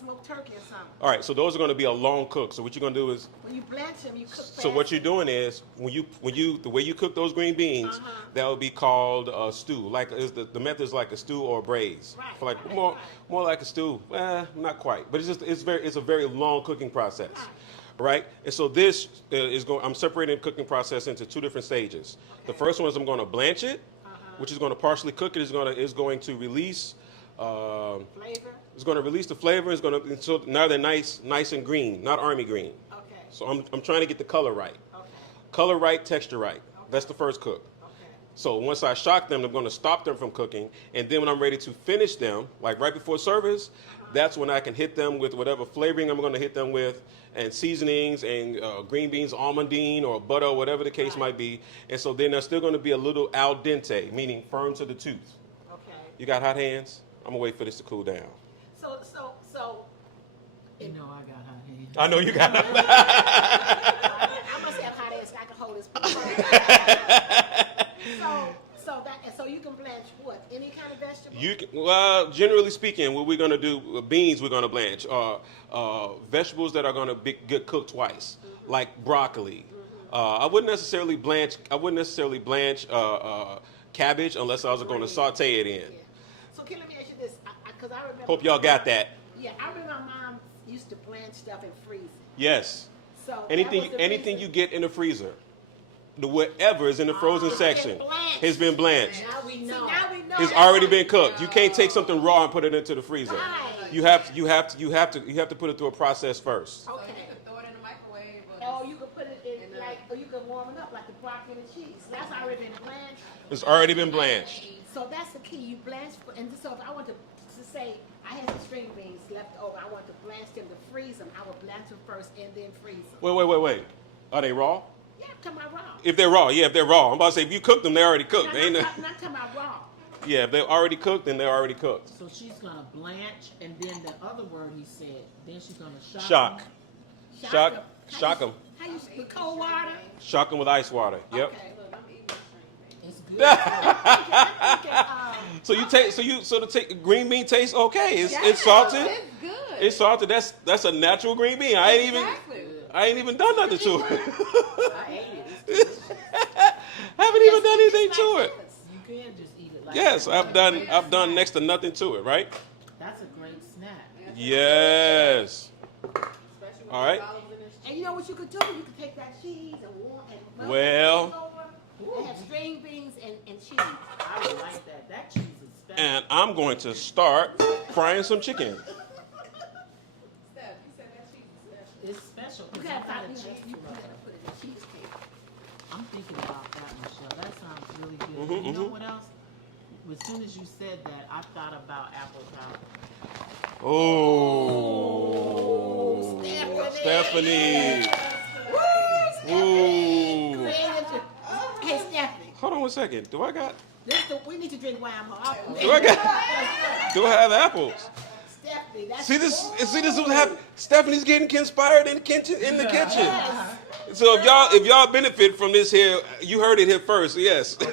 smoked turkey or something. All right, so those are going to be a long cook. So what you're going to do is, When you blanch them, you cook fast. so what you're doing is the way you cook those green beans, that would be called a stew. The method is like a stew or a braise. Right, For like right, more right. like a stew. Not quite, but it's a very long cooking process. Right, and so this I'm separating the cooking process into two different stages. The first one is I'm going to blanch it, which is going to partially cook it. Is going to release. Flavor? It's going to release the flavor. So now they're nice and green, not army green. Okay. So I'm trying to get the color right. Okay. Color right, texture right. That's the first cook. Okay. So once I shock them, I'm going to stop them from cooking. And then when I'm ready to finish them, like right before service, that's when I can hit them with whatever flavoring I'm going to hit them with, and seasonings and green beans, almondine or butter, or whatever the case might be. And so then they're still going to be a little al dente, meaning firm to the tooth. Okay. You got hot hands? I'm going to wait for this to cool down. So You know I got hot hands. I know you got it. I must have hot ass. I can hold this. So you can blanch what? Any kind of vegetable? Generally speaking, what we're going to do, beans we're going to blanch. Vegetables that are going to get cooked twice, like broccoli. I wouldn't necessarily blanch cabbage unless I was going to saute it in. Yeah. So let me ask you this, because I remember. Hope y'all got that. Yeah, I remember my mom used to blanch stuff and freeze it. Yes. So that Anything was the anything reason- you get in the freezer, whatever is in the frozen It's section been blanched. has been blanched. Now we know. Now we know. It's already been cooked. You can't take something raw and put it into the freezer. Right. You have to put it through a process first. So Okay. you could throw it in the microwave. Or you could put it in or you could warm it up like the broccoli and cheese. So that's already been blanched. It's already been blanched. So that's the key. You blanch, and so if I want to say I I had some string beans left over. I wanted to blanch them to freeze them. I would blanch them first and then freeze them. Wait. Are they raw? Yeah, I'm talking about raw. If they're raw, yeah, if they're raw. I'm about to say, if you cook them, they're already cooked. No, They ain't I'm not talking about raw. yeah, if they're already cooked, then they're already cooked. So she's gonna blanch, and then the other word he said. Then she's gonna Shock. them. Shock them. How you with cold water? Shock them with ice water. Yep. Okay. Look, I'm eating the string beans. It's good. So you take the green bean tastes okay. It's Yes, salted. It's good. It's salted. That's a natural green bean. Exactly. I ain't even done nothing to it. I ate it. It's delicious. Haven't even done anything to it. You can just eat it like Yes, that. I've done next to nothing to it, right? That's a great snack. Yes. Especially when All right. there's olives in this And you know what you could do? You could take that cheese and warm and melt Well. it over and have string beans and cheese. I would like that. That cheese is special. And I'm going to start frying some chicken. Steph, you said that cheese is special. It's special You because gotta I'm not a find cheese you lover. gotta put it in cheesecake. I'm thinking about that, Michelle. That sounds really good. Mhm, You know mhm. what else? As soon as you said that, I thought about apple pie. Oh, Stephanie. Ooh. Creative. Hey, Stephanie. Hold on one second. We need to drink wine more often. Do I have apples? Stephanie, that's See this is what happened. Stephanie's getting inspired in the kitchen. Yes. So if y'all benefit from this here, you heard it here first. Yes. Girl,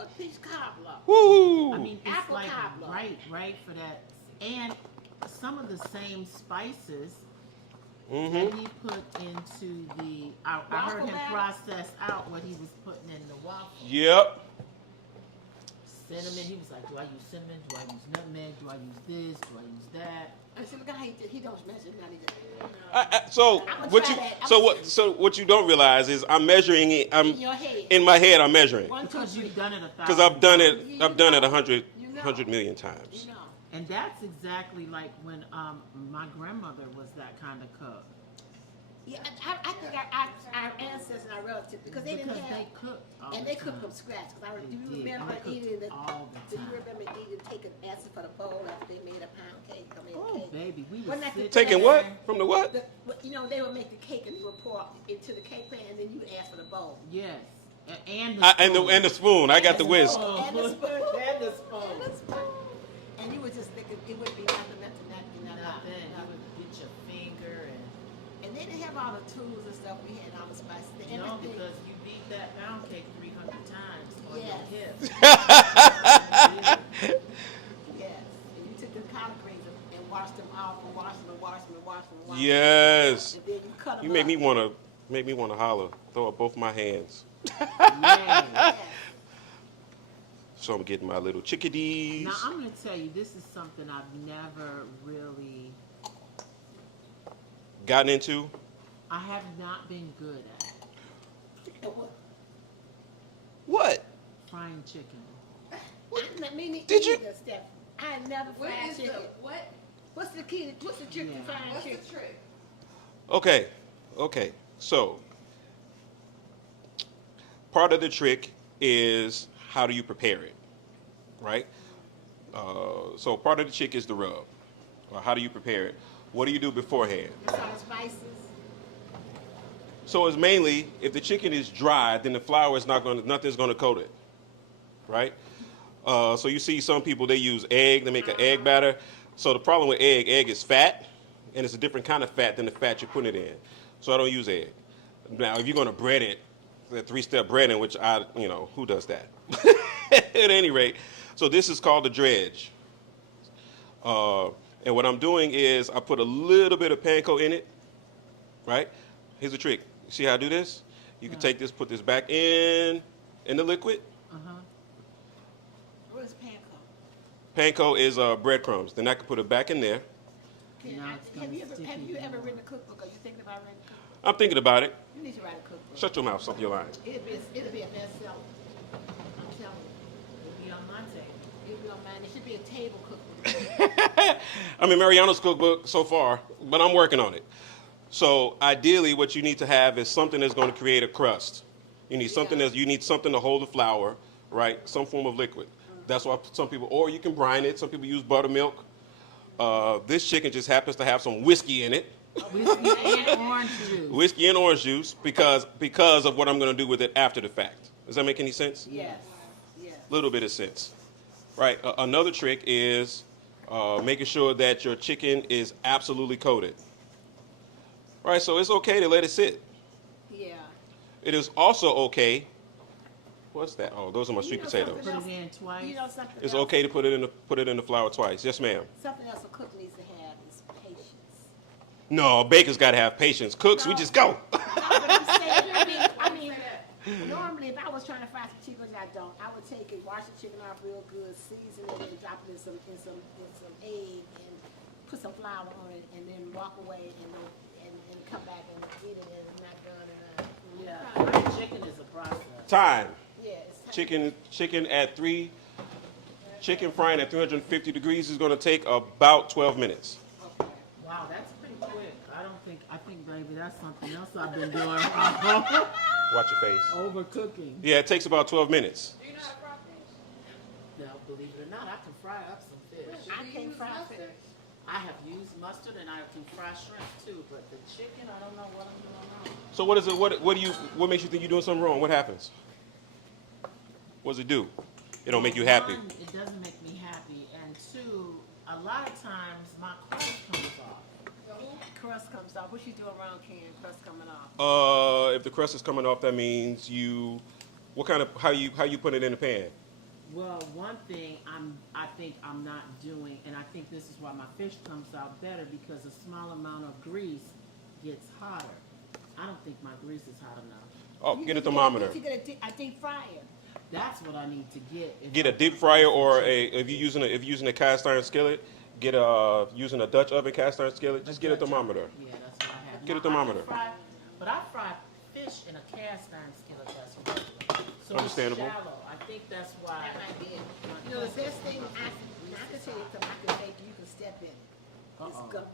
a peach cobbler. Woo. I mean, it's Apple like cobbler. right for that. And some of the same spices Mhm. that he put into the. I heard Waffle him batter? process out what he was putting in the waffle. Yep. Cinnamon. He was like, do I use cinnamon? Do I use nutmeg? Do I use this? Do I use that? I said, look how he don't measure none of that. So I'ma what try you that. what you don't realize is I'm measuring it. I'm In your head. in my head. I'm measuring 1, 2, Because 3. you've done it 1,000 because I've done it. You I've done it know. 100 You know. 100 million times. You know. And that's exactly like when my grandmother was that kind of cook. Yeah, I think our ancestors and our relatives, because they didn't Because have, they cooked all and the they cooked time. from scratch. Because do They you did, remember and they cooked eating all the do you time. remember taking acid for the bowl after they made a pound cake? Oh, cake. baby, we Wasn't would that the sit Taking there. what from the what? You know, they would make the cake and you would pour into the cake pan and then you would ask for the bowl. Yes. And the spoon. And the spoon. I got the whisk. And the spoon. And the spoon. And the spoon. And you would just think it would be nothing, nothing. Nothing. You would get your finger And they didn't have all the tools and stuff we had, all the spices. and no, Everything. because you beat that pound cake 300 times on Yes. your hip. Yes. And you took the collard greens and washed them off and washed them and washed them and washed them and washed them. Yes. And then you cut them You make up. me wanna holler. Throw up both my hands. Yeah. So I'm getting my little chickadees. Now I'm going to tell you, this is something I've never really. Gotten into. I have not been good at What? frying chicken. Did you- Steph. I never What fried is chicken. the what? What's the key? What's the trick Yeah. to frying What's the chicken? trick? Okay. So part of the trick is how do you prepare it, right? So part of the trick is the rub. Or how do you prepare it? What do you do beforehand? It's all the spices. So it's mainly if the chicken is dry, then the flour is nothing's gonna coat it, right? So you see some people they use egg, they make an egg batter. So the problem with egg is fat, and it's a different kind of fat than the fat you put it in. So I don't use egg. Now if you're gonna bread it, the 3-step breading, which who does that? At any rate, so this is called the dredge. And what I'm doing is I put a little bit of panko in it, right? Here's the trick. You see how I do this? You can take this, put this back in the liquid. What is panko? Panko is breadcrumbs. Then I can put it back in there. Now it's Have gonna you ever stick have you even ever more. written a cookbook? Are you thinking about writing a cookbook? I'm thinking about it. You need to write a cookbook. Shut your mouth, something you're lying. It'll be a bestseller. I'm telling you. It'll be on my table. It'll be on mine. It should be a table cookbook. I'm in Mariano's cookbook so far, but I'm working on it. So ideally, what you need to have is something that's going to create a crust. You need something to hold the flour, right? Some form of liquid. That's why some people, or you can brine it. Some people use buttermilk. This chicken just happens to have some whiskey in it. Whiskey and orange juice. Whiskey and orange juice because of what I'm going to do with it after the fact. Does that make any sense? Yes. Yes. Little bit of sense. Right. Another trick is making sure that your chicken is absolutely coated. Right. So it's okay to let it sit. Yeah. It is also okay. What's that? Oh, those are my sweet potatoes. Put it in twice. You know something It's else? okay to put it in the flour twice. Yes, ma'am. Something else a cook needs to have is patience. No, bakers got to have patience. Cooks, we No. just go. No, but I'm saying, I mean, normally if I was trying to fry some chicken, which I don't, I would take it, wash the chicken off real good, season it, and drop it in some egg, and put some flour on it, and then walk away, and come back and eat it, and it's not done. Yeah, chicken is a process. Time. Yeah, it's time. Chicken frying at 350 degrees is going to take about 12 minutes. Wow, that's pretty quick. I think, baby, that's something else I've been doing wrong. Watch your face. Overcooking. Yeah, it takes about 12 minutes. Do you know how to fry fish? Now, believe it or not, I can fry up some fish. I can't fry fish. I have used mustard and I can fry shrimp too, but the chicken, I don't know what I'm doing wrong. So what is it? What makes you think you're doing something wrong? What happens? What does it do? It don't make you happy. One, it doesn't make me happy, and two, a lot of times my crust comes off. Crust comes off. What you doing wrong, Ken? Crust coming off. If the crust is coming off, that means how you put it in the pan? Well, one thing I think I'm not doing, and I think this is why my fish comes out better, because a small amount of grease gets hotter. I don't think my grease is hot enough. Oh, get a thermometer. You get a deep fryer. That's what I need to get. Get a deep fryer, or if you're using a cast iron skillet, using a Dutch oven cast iron skillet. Just get a thermometer. Yeah, that's what I have. Get a Now, thermometer. But I fry fish in a cast iron skillet. That's regular. So Understandable. It's shallow. I think that's why. That might be it. You know, the best thing I can tell you something I can make you can step in. It's gumbo.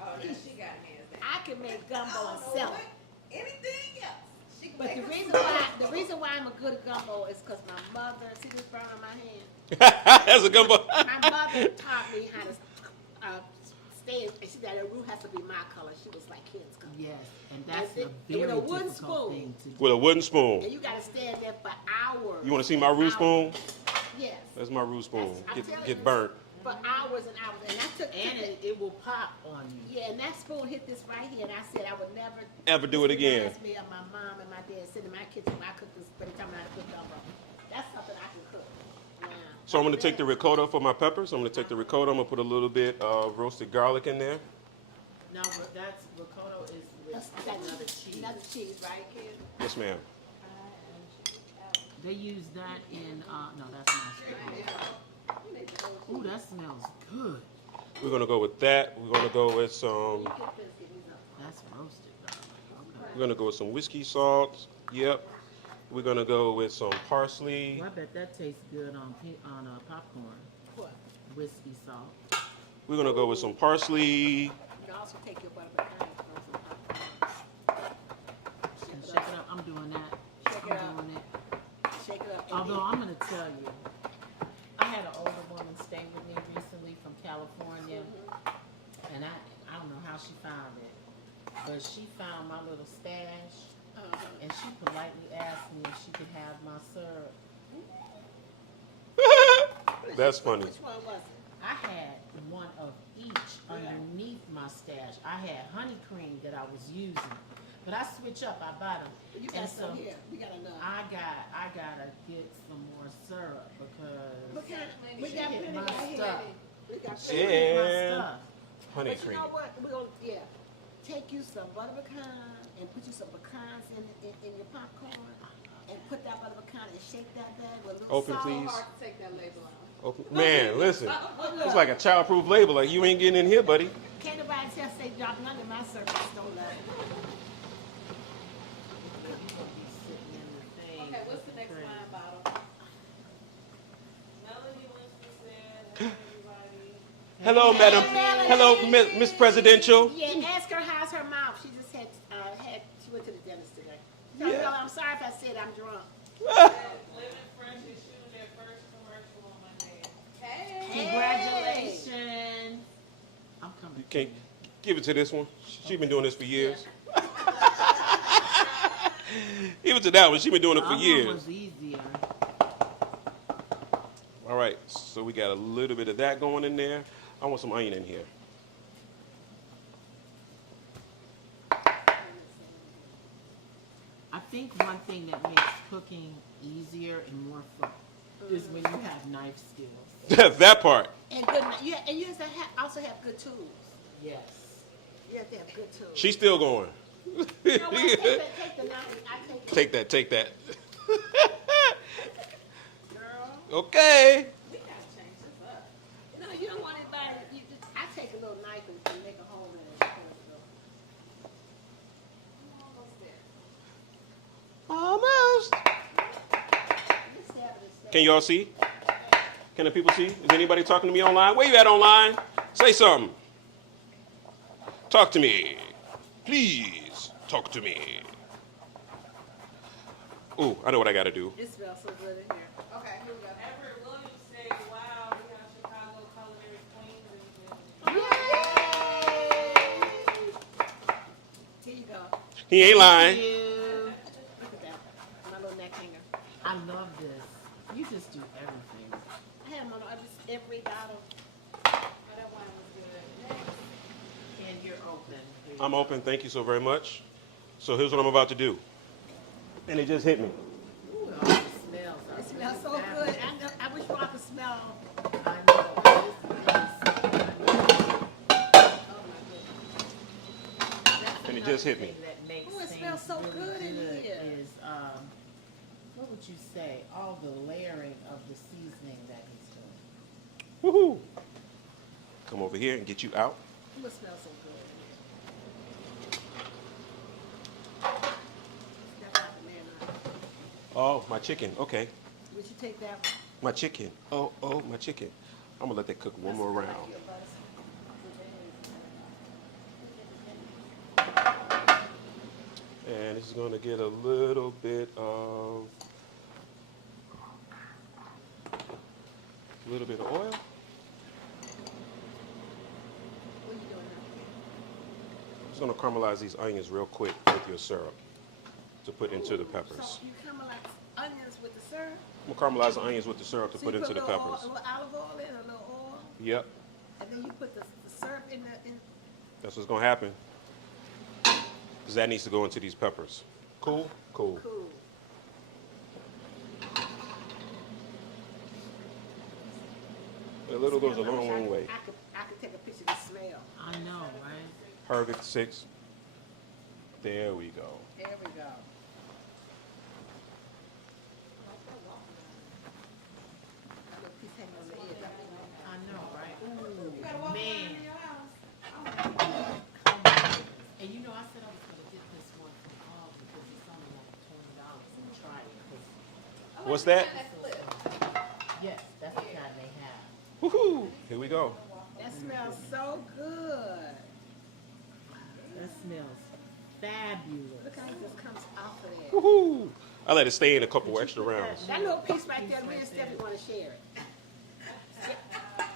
Oh, now she got hands down. I can make gumbo and sell it. Anything else? She can But make the reason why I'm a good gumbo is because my mother, see this burn on my hand? That's a gumbo. My mother taught me how to stay, and she said the roux has to be my color. She was like kids color. Yes, and that's And a then with very a wooden difficult spoon. thing to do. With a wooden spoon. And you got to stand there for hours. You want to see my roux spoon? Yes. That's my roux spoon. I'm telling Get you. burnt. For hours and hours. And I took And it will pop on you. yeah, and that spoon hit this right here, and I said I would never Ever do it this again. reminds me of my mom and my dad sitting in my kitchen when I cook this, but they tell me how to cook gumbo. That's something I can cook. Yeah. So I'm going to take the ricotta for my peppers. I'm going to take the ricotta. I'm going to put a little bit of roasted garlic in there. No, but that's ricotta is with another cheese. Another cheese, right, kid? Yes, ma'am. They use that in no, that's not straight. Ooh, that smells good. We're going to go with that. We're going to go with some. That's roasted garlic. Okay. We're going to go with some whiskey salt. Yep. We're going to go with some parsley. Well, I bet that tastes good on popcorn. What? Whiskey salt. We're going to go with some parsley. You can also take your butter pecan and throw some popcorn. And shake it up. I'm doing that. Shake it I'm up. doing it. Shake it up. Although I'm going to tell you, I had an older woman stay with me recently from California, and I don't know how she found it, but she found my little stash, and she politely asked me if she could have my syrup. That's funny. Which one was it? I had one of each underneath my stash. I had honey cream that I was using, but I switch up. I buy them, You and got so some here. We got enough. I gotta get some more syrup because We got hit plenty my right here. stuff. We got she plenty. hit my And stuff. honey But you cream. know what? We're gonna take you some butter pecan and put you some pecans in your popcorn and put that butter pecan and shake that bag with a little Open, salt. please. hard to take that label off. Open. Man, listen. But It's look, like a childproof label. Like, you ain't getting in here, buddy. can't nobody tell say drop none of my service don't love it. Okay, what's the next wine bottle? Melanie Winston said, "Hey, everybody." Hello, madam. Melanie. Hello, Miss Presidential. Yeah, ask her how's her mouth. She just had she went to the dentist today. Tell her, I'm sorry if I said I'm drunk. Living Fresh issued their first commercial Congratulations. I'm coming. You can't give it to this one. She's been doing this for years. Give it to that one. She's been doing it for One years. was easier. All right, so we got a little bit of that going in there. I want some onion in here. I think one thing that makes cooking easier and more fun is when you have knife skills. That part. And good, and you also have good tools. Yes. You have to have good tools. She's still going. You know what? Take the knife. I take it. Take that. Girl. Okay. We gotta change this up. No, you don't want anybody. I take a little knife and make a hole in it. Almost. Can y'all see? Can the people see? Is anybody talking to me online? Where you at online? Say something. Talk to me. Please talk to me. Ooh, I know what I gotta do. It smells so good in here. Okay, here we go. Everett Williams said, wow, we got Chicago culinary queens and Here you go. He ain't lying. Thank you. Look at that. My little neck hanger. I love this. You just do everything. I have them on every bottle. Oh, that wine was good. Next. And you're open. I'm open. Thank you so very much. So here's what I'm about to do. And it just hit me. Ooh, all the smells. It smells so good. I wish I could smell. I know. Oh my goodness. And it just hit me. That makes Ooh, it things smells so really good in here. Is what would you say? All the layering of the seasoning that he's doing. Woohoo! Come over here and get you out. Ooh, it smells so good in here. That's not the marinade. Oh, my chicken. Okay. Would you take that one? My chicken. Oh, my chicken. I'm gonna let that cook one more round. And it's gonna get a little bit of oil. What are you doing I'm just gonna caramelize these onions real quick with your syrup to put into the now? peppers. So you caramelize onions with the syrup? I'm gonna caramelize the onions with the syrup to So put you into the a little peppers. Oil, a little olive oil in, a little oil, Yep, and then you put the syrup in. that's what's gonna happen. Because that needs to go into these peppers. Cool? Cool. Cool. A little goes a long, long way. I could take a picture of the smell. I know, right? Perfect 6. There we go. There we go. That little piece hanging on the edge. I know, right? You gotta walk Man. around in your house. And you know, I said I was gonna get this one from Polk because it's only like $20 and try it. 'Cause- I like What's the that? kind that flip. yes, that's the kind they have. Woohoo! Here we go. That smells so good. That smells fabulous. Look how it just comes off of there. Woohoo! I let it stay in a couple extra put that- rounds. That little piece right there, Piece me right and Stephanie there. want to share it.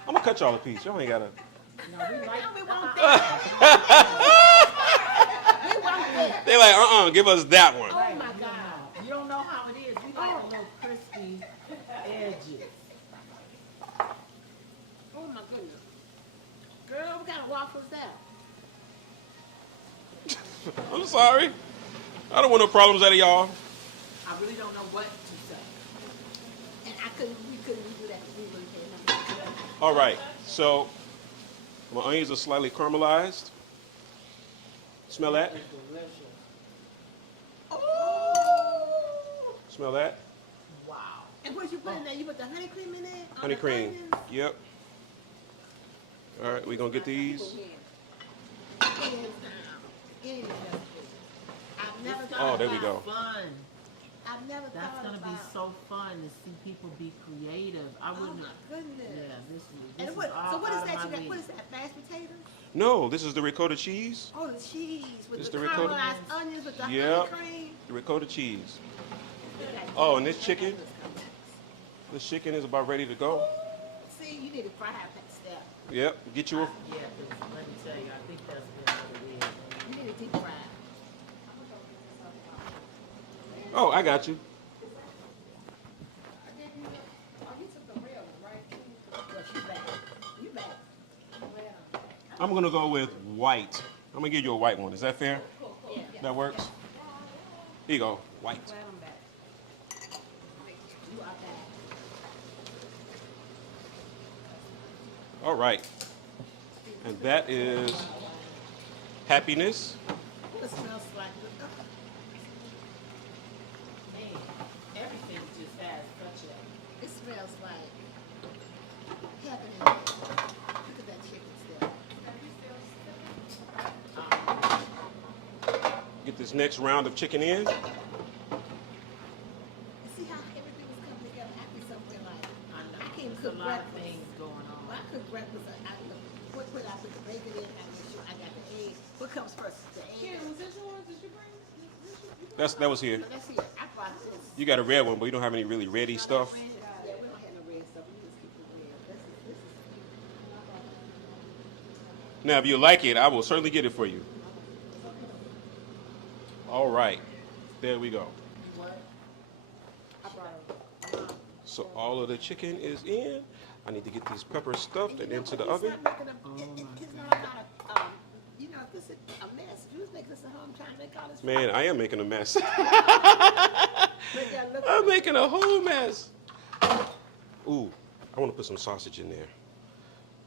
I'm gonna cut y'all a piece. Y'all ain't gotta. No, we like No, we want that. We want that. They like, give us that one. Oh my God. You don't know how it is. We like a little crispy edges. Oh my goodness. Girl, what kind of waffles that? I'm sorry. I don't want no problems out of y'all. I really don't know what to say. And we couldn't do that. We wouldn't pay nothing. All right. So my onions are slightly caramelized. Smell that? It's delicious. Oh! Smell that? Wow. And what you put in there? You put the honey cream in there? On Honey the cream. onions? Yep. All right, we're gonna get these. Hands down. Any of that food. I've never It's thought gonna Oh, there we be go. Fun. I've never That's thought gonna about. be so fun to see people be creative. I Oh wouldn't. my goodness. Yeah, this And is what? all So what is out of that? my You got? league. What is that? Mashed potatoes? No, this is the ricotta cheese. Oh, the cheese with It's the the ricotta- caramelized onions with the Yep. honey cream. The ricotta cheese. Oh, and this chicken? This chicken is about ready to go. See, you need to fry that step. Yep. Get you a. Yeah, 'cause let me tell you, I think that's been what it is. You need to deep fry. Oh, I got you. Oh, you took the real one, right? Yes, you back. You back. I'm gonna go with white. I'm gonna give you a white one. Is that fair? Yeah. That works. Here you go. White. Glad I'm back. You are back. All right. And that is happiness. It smells like Man, everything just has such a. it smells like heaven and earth. Look at that chicken still. Get this next round of chicken in. You see how everything was coming together after something like I know. I can't There's cook a lot of breakfast. things going When on. I cook breakfast, I put I put the bacon in, I make sure I got the eggs. What comes first? The Karen, eggs. was this yours? Did you bring? That was here. So let's see. I brought this. You got a red one, but you don't have any really ready stuff. Yeah, we don't have no red stuff. We just keep it red. This is Now, if you like it, I will certainly get it for you. All right. There we go. What? I brought a So all of the chicken is in. I need to get these peppers stuffed and into the oven. It's not a, you know, if this is a mess, you was making this at home trying to make all this. Man, I am making a mess. Look at look. I'm making a whole mess. Ooh, I want to put some sausage in there.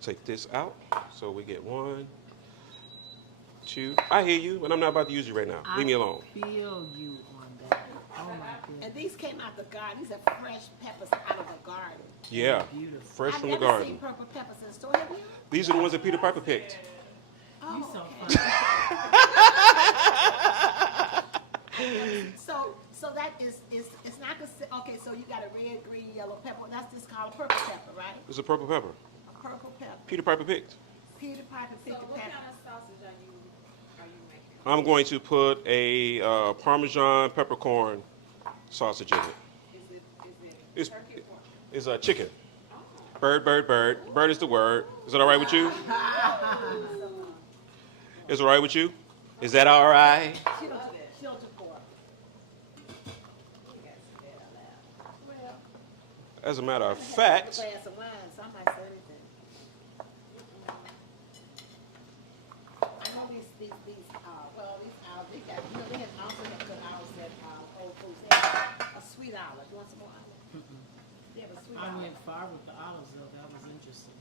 Take this out. So we get 1, 2. I hear you, but I'm not about to use you right now. Leave me alone. I feel you on that. Oh my goodness. And these came out the garden. These are fresh peppers out of the garden. Yeah, Beautiful. fresh I've from the never garden. seen purple peppers in the store. Have you? These are the ones that Peter Piper picked. Oh, You so okay. funny. So that is it's not okay. So you got a red, green, yellow pepper. That's just called a purple pepper, right? It's a purple pepper. A purple pepper. Peter Piper picked. Peter Piper So picked the what pepper. kind of sausage are you making? I'm going to put a Parmesan peppercorn sausage in it. Is It's, it turkey or pork? it's a chicken. Bird, bird, bird. Bird is the word. Is that all right with you? Is it all right with you? Is that all right? Shelter pork. Well, As a matter of a fact, glass of wine, so I might say anything. I know these they got, they had also had good olives at Whole Foods. They have a sweet olive. You want some more olive? They have a sweet I olive. went far with the olives though. That was interesting.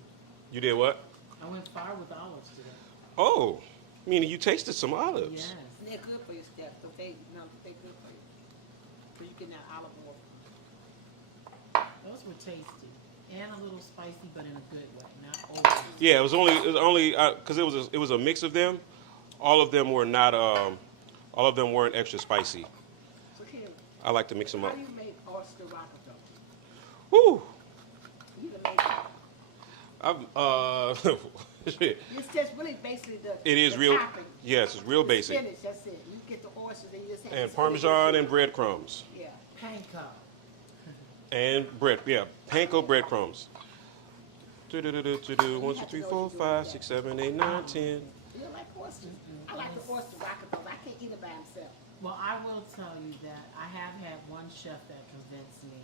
you did what? I went far with the olives today. Oh, meaning you tasted some olives. Yes. And they're good for you, Steph. So they're good for you. So you get that olive oil. Those were tasty and a little spicy, but in a good way, not over. Yeah, it was only because it was a mix of them. All of them were not. All of them weren't extra spicy. So here, I like to mix them how up. do you make oyster rocket? Woo! You can make it. It's just really basically It is the real. topping. Yes, it's real The basic. spinach, that's it. You get the oysters and you just have And the Parmesan spinach. and breadcrumbs. Yeah. Panko. And bread, yeah, panko breadcrumbs. 1, 2, 3, 4, 5, 6, 7, 8, 9, 10. You don't like oysters? I like the oyster rocket though. I can't eat it by himself. Well, I will tell you that I have had one chef that convinced me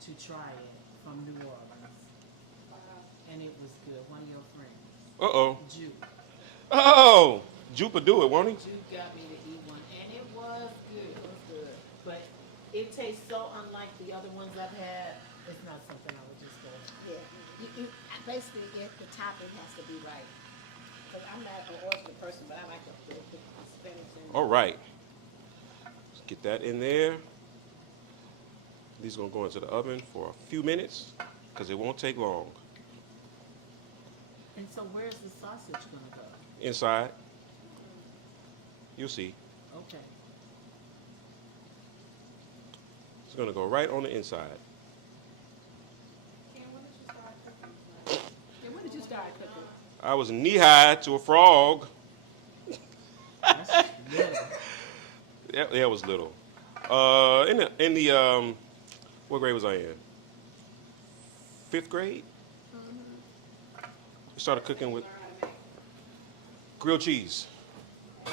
to try it from New Orleans, and it was good. One of your friends, Uh-oh. Juke. Oh! Jupe will do it, won't he? Juke got me to eat one, and it was good. It was good, but it tastes so unlike the other ones I've had. It's not something I would just go. Yeah. Basically, the topping has to be right. Because I'm not an oyster person, but I like the spinach and All right. Let's get that in there. These are going to go into the oven for a few minutes because it won't take long. And so, where's the sausage gonna go? Inside, you'll see. Okay. It's going to go right on the inside. Ken, when did you start cooking? And when did you start cooking? I was knee-high to a frog. That's little. That was little. In the what grade was I in? 5th grade? We started cooking with grilled cheese. I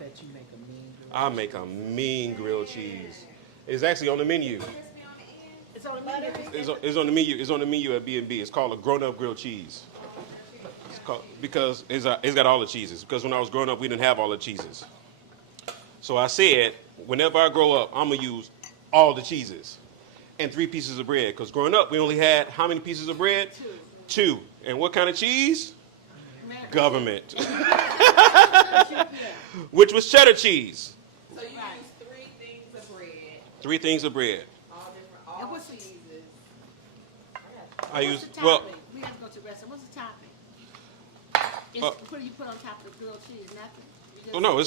bet you make a mean girl. I make a mean grilled cheese. It's actually on the menu. It's on the menu. It's on the menu. It's on the menu at B&B. It's called a grown-up grilled cheese. It's called, because it's got all the cheeses. Because when I was growing up, we didn't have all the cheeses. So I said, whenever I grow up, I'm gonna use all the cheeses and 3 pieces of bread. Because growing up, we only had how many pieces of bread? 2. And what kind of cheese? Government. Which was cheddar cheese. So you use 3 things of bread, 3 things of bread. all what's the- cheeses. I What's used, the well, topping? We have to go to the restaurant. What's the topping? What do you put on top of the grilled cheese? Nothing? You just- oh no,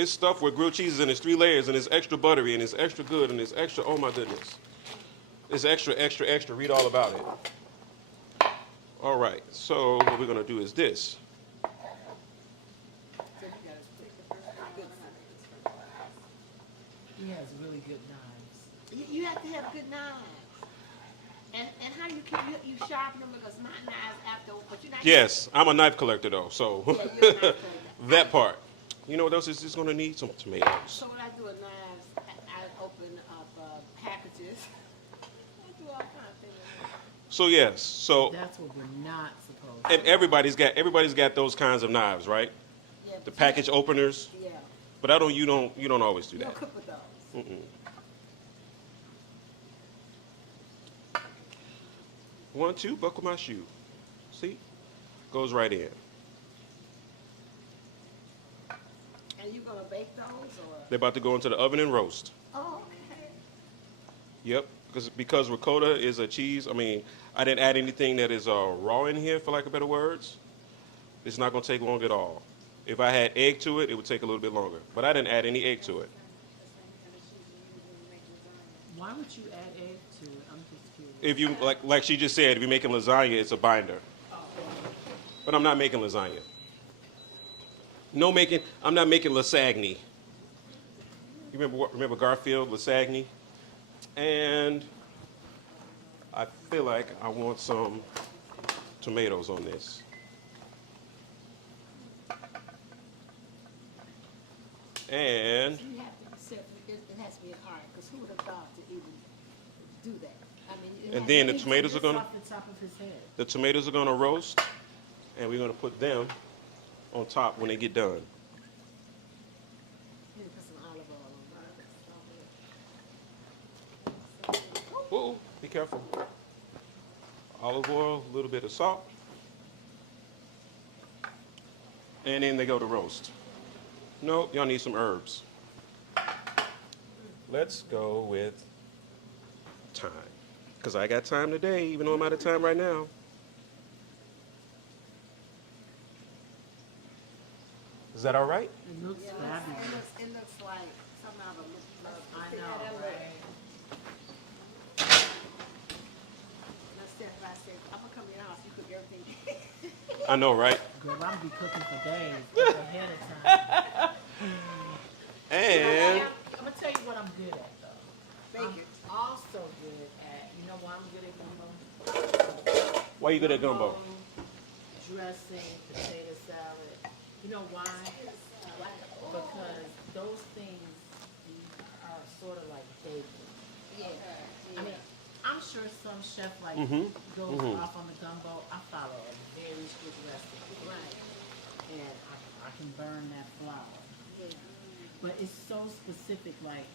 it's stuff with grilled cheeses and it's 3 layers and it's extra buttery and it's extra good and it's extra, oh my goodness. It's extra, extra, extra. Read all about it. All right, so what we're gonna do is this. So you gotta pick the first good one. He has really good knives. You have to have good knives. And how do you keep you sharpen them because my knives after, but you're not. Yes, I'm a knife collector though, so Yeah, you're a knife collector. that part. You know what else is just gonna need? Some tomatoes. So what I do with knives, I open up packages. I do all kinds of things. So yes, so That's what we're not supposed to. and everybody's got those kinds of knives, right? Yeah, The but package openers. Yeah, But you don't always do you don't that. cook with those. Mm-mm. 1, 2, buckle my shoe. See? Goes right in. And you gonna bake those or? They're about to go into the oven and roast. Oh, okay. Yep. Because ricotta is a cheese. I mean, I didn't add anything that is raw in here, for lack of better words. It's not going to take long at all. If I had egg to it, it would take a little bit longer. But I didn't add any egg to it. Why would you add egg to it? I'm just curious. If you like she just said, if you're making lasagna, it's a binder. But I'm not making lasagna. I'm not making lasagna. You remember Garfield, lasagna? And I feel like I want some tomatoes on this. And You have to be careful. It has to be hard because who would have thought to even do that? I mean, it And has then to the be- tomatoes are Just gonna off the top of his head. the tomatoes are gonna roast, and we're gonna put them on top when they get done. You put some olive oil on it. Whoa, be careful. Olive oil, a little bit of salt, and then they go to roast. No, y'all need some herbs. Let's go with thyme, because I got time today, even though I'm out of time right now. Is that all right? It looks Yeah, fabulous. it looks like something out of a I know, right? Let's say if I say, I'm gonna come to your house, you cook everything. I know, right? Girl, I'm gonna be cooking for days ahead of time. And I'm gonna tell you what I'm good at though. Bacon. I'm also good at, you know why I'm good at gumbo? why you good at gumbo? Dressing, potato salad. You know why? Because those things are sort of like bacon. Yeah. I mean, I'm sure some chef like goes off on the gumbo. I follow a very strict recipe. Right. And I can burn that flour. Yeah. But it's so specific, like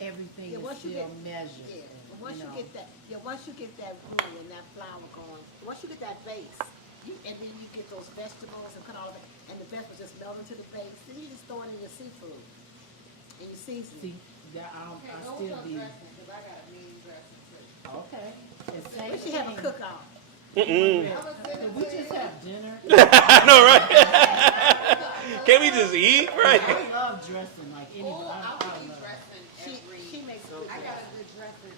everything Yeah, is once you still get- measured. Yeah, and, but once you know. get that, once you get that roux and that flour going, once you get that base, and then you get those vegetables and cut all of it, and the vegetables just melt into the base, then you just throw it in your seafood, and you season See, it. that I Okay, still go with be your dressing, because I got a mean dressing too. okay. And We same should have a thing. cook-off. Did we just have dinner? I know, right? Can we just eat, right? I love dressing like anybody. Oh, I I'll be love it. dressing every. She makes good I got dressing. a good dressing.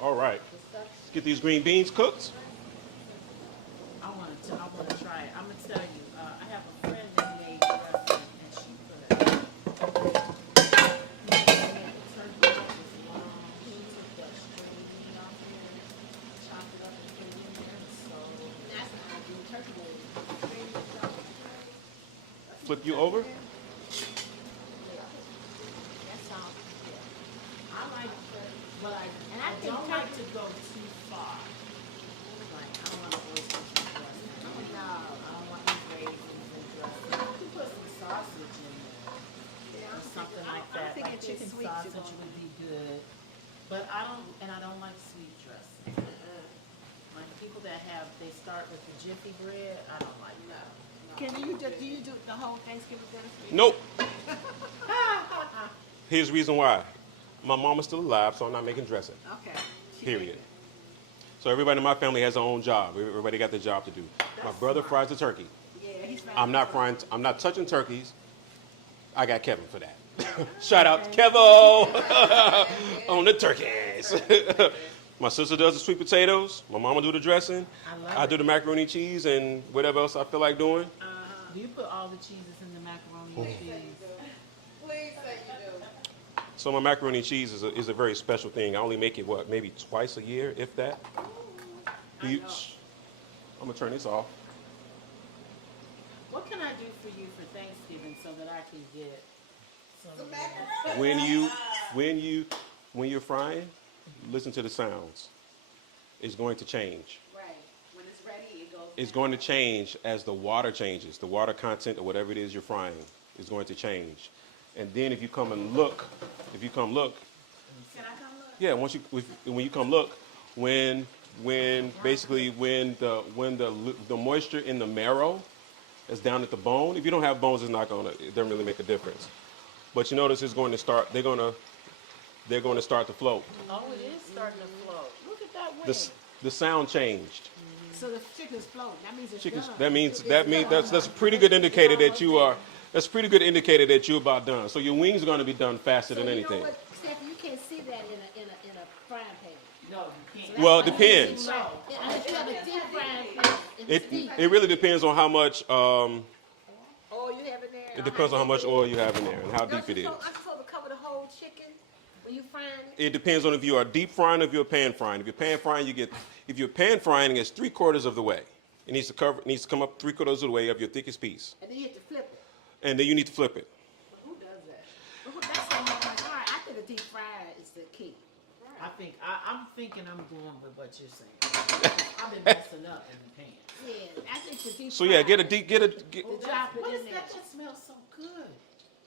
All right. Let's get these green beans cooked. I want to try it. I'm gonna tell you. I have a friend that made dressing, and she put turkey out this long. She took that string meat off here, chopped it up and put it flip you over? That sounds good. I like, but I And I think don't like turkey- to go too far. Like, I don't want to always put some dressing. No. I don't want these raisins and dressing. You can put some sausage in there. Or something like I'm that. thinking Like chicken sweet sausage you want. would be good. But I don't like sweet dressing. Like people that they start with the Jiffy bread, I don't like that. Do you do the whole Thanksgiving dinner? Nope. Here's the reason why. My mom is still alive, so I'm not making dressing. Okay. Period. So everybody in my family has their own job. Everybody got their job to do. My brother fries the turkey. Yeah, he's fine. I'm not touching turkeys. I got Kevin for that. Shout out to Kevo on the turkeys. My sister does the sweet potatoes. My mama do the dressing. I do the macaroni and cheese and whatever else I feel like doing. Do you put all the cheeses in the macaroni and cheese? Please say you do. So my macaroni and cheese is a very special thing. I only make it, maybe twice a year, if that. I'm going to turn this off. What can I do for you for Thanksgiving so that I can get some Some macaroni. When you're frying, listen to the sounds. It's going to change. Right. When it's ready, it goes. It's going to change as the water changes. The water content or whatever it is you're frying is going to change. And then if you come look, Can I come look? yeah, when you come look, when the moisture in the marrow is down at the bone. If you don't have bones, it doesn't really make a difference. But you notice it's going to start. They're going to start to float. Oh, it is starting to float. Look at that wing. The sound changed. So the chicken's floating. That means it's Chickens. done. That's a pretty good indicator that you are. That's a pretty good indicator that you're about done. So your wings are going to be done faster So than you anything. know what, Steph, you can't see that in a frying pan. No, you can't. Well, it depends. Right. Unless you have a deep frying pan. It really depends on how much. Oh, you have it there. It depends on how much oil you have in there and how deep it is. I'm supposed to cover the whole chicken when you frying it. It depends on if you are deep frying or if you're pan frying. If you're pan frying, if you're pan frying, it's 3/4 of the way. It needs to come up 3/4 of the way of your thickest piece, And then you have to flip it. and then you need to flip it. Who does that? That's so much hard. I think a deep fryer is the key. I'm thinking I'm going with what you're saying. I've been messing up in the pan. Yeah, I think the deep So yeah, fryer. get Drop it What in is there. that? That smells so good.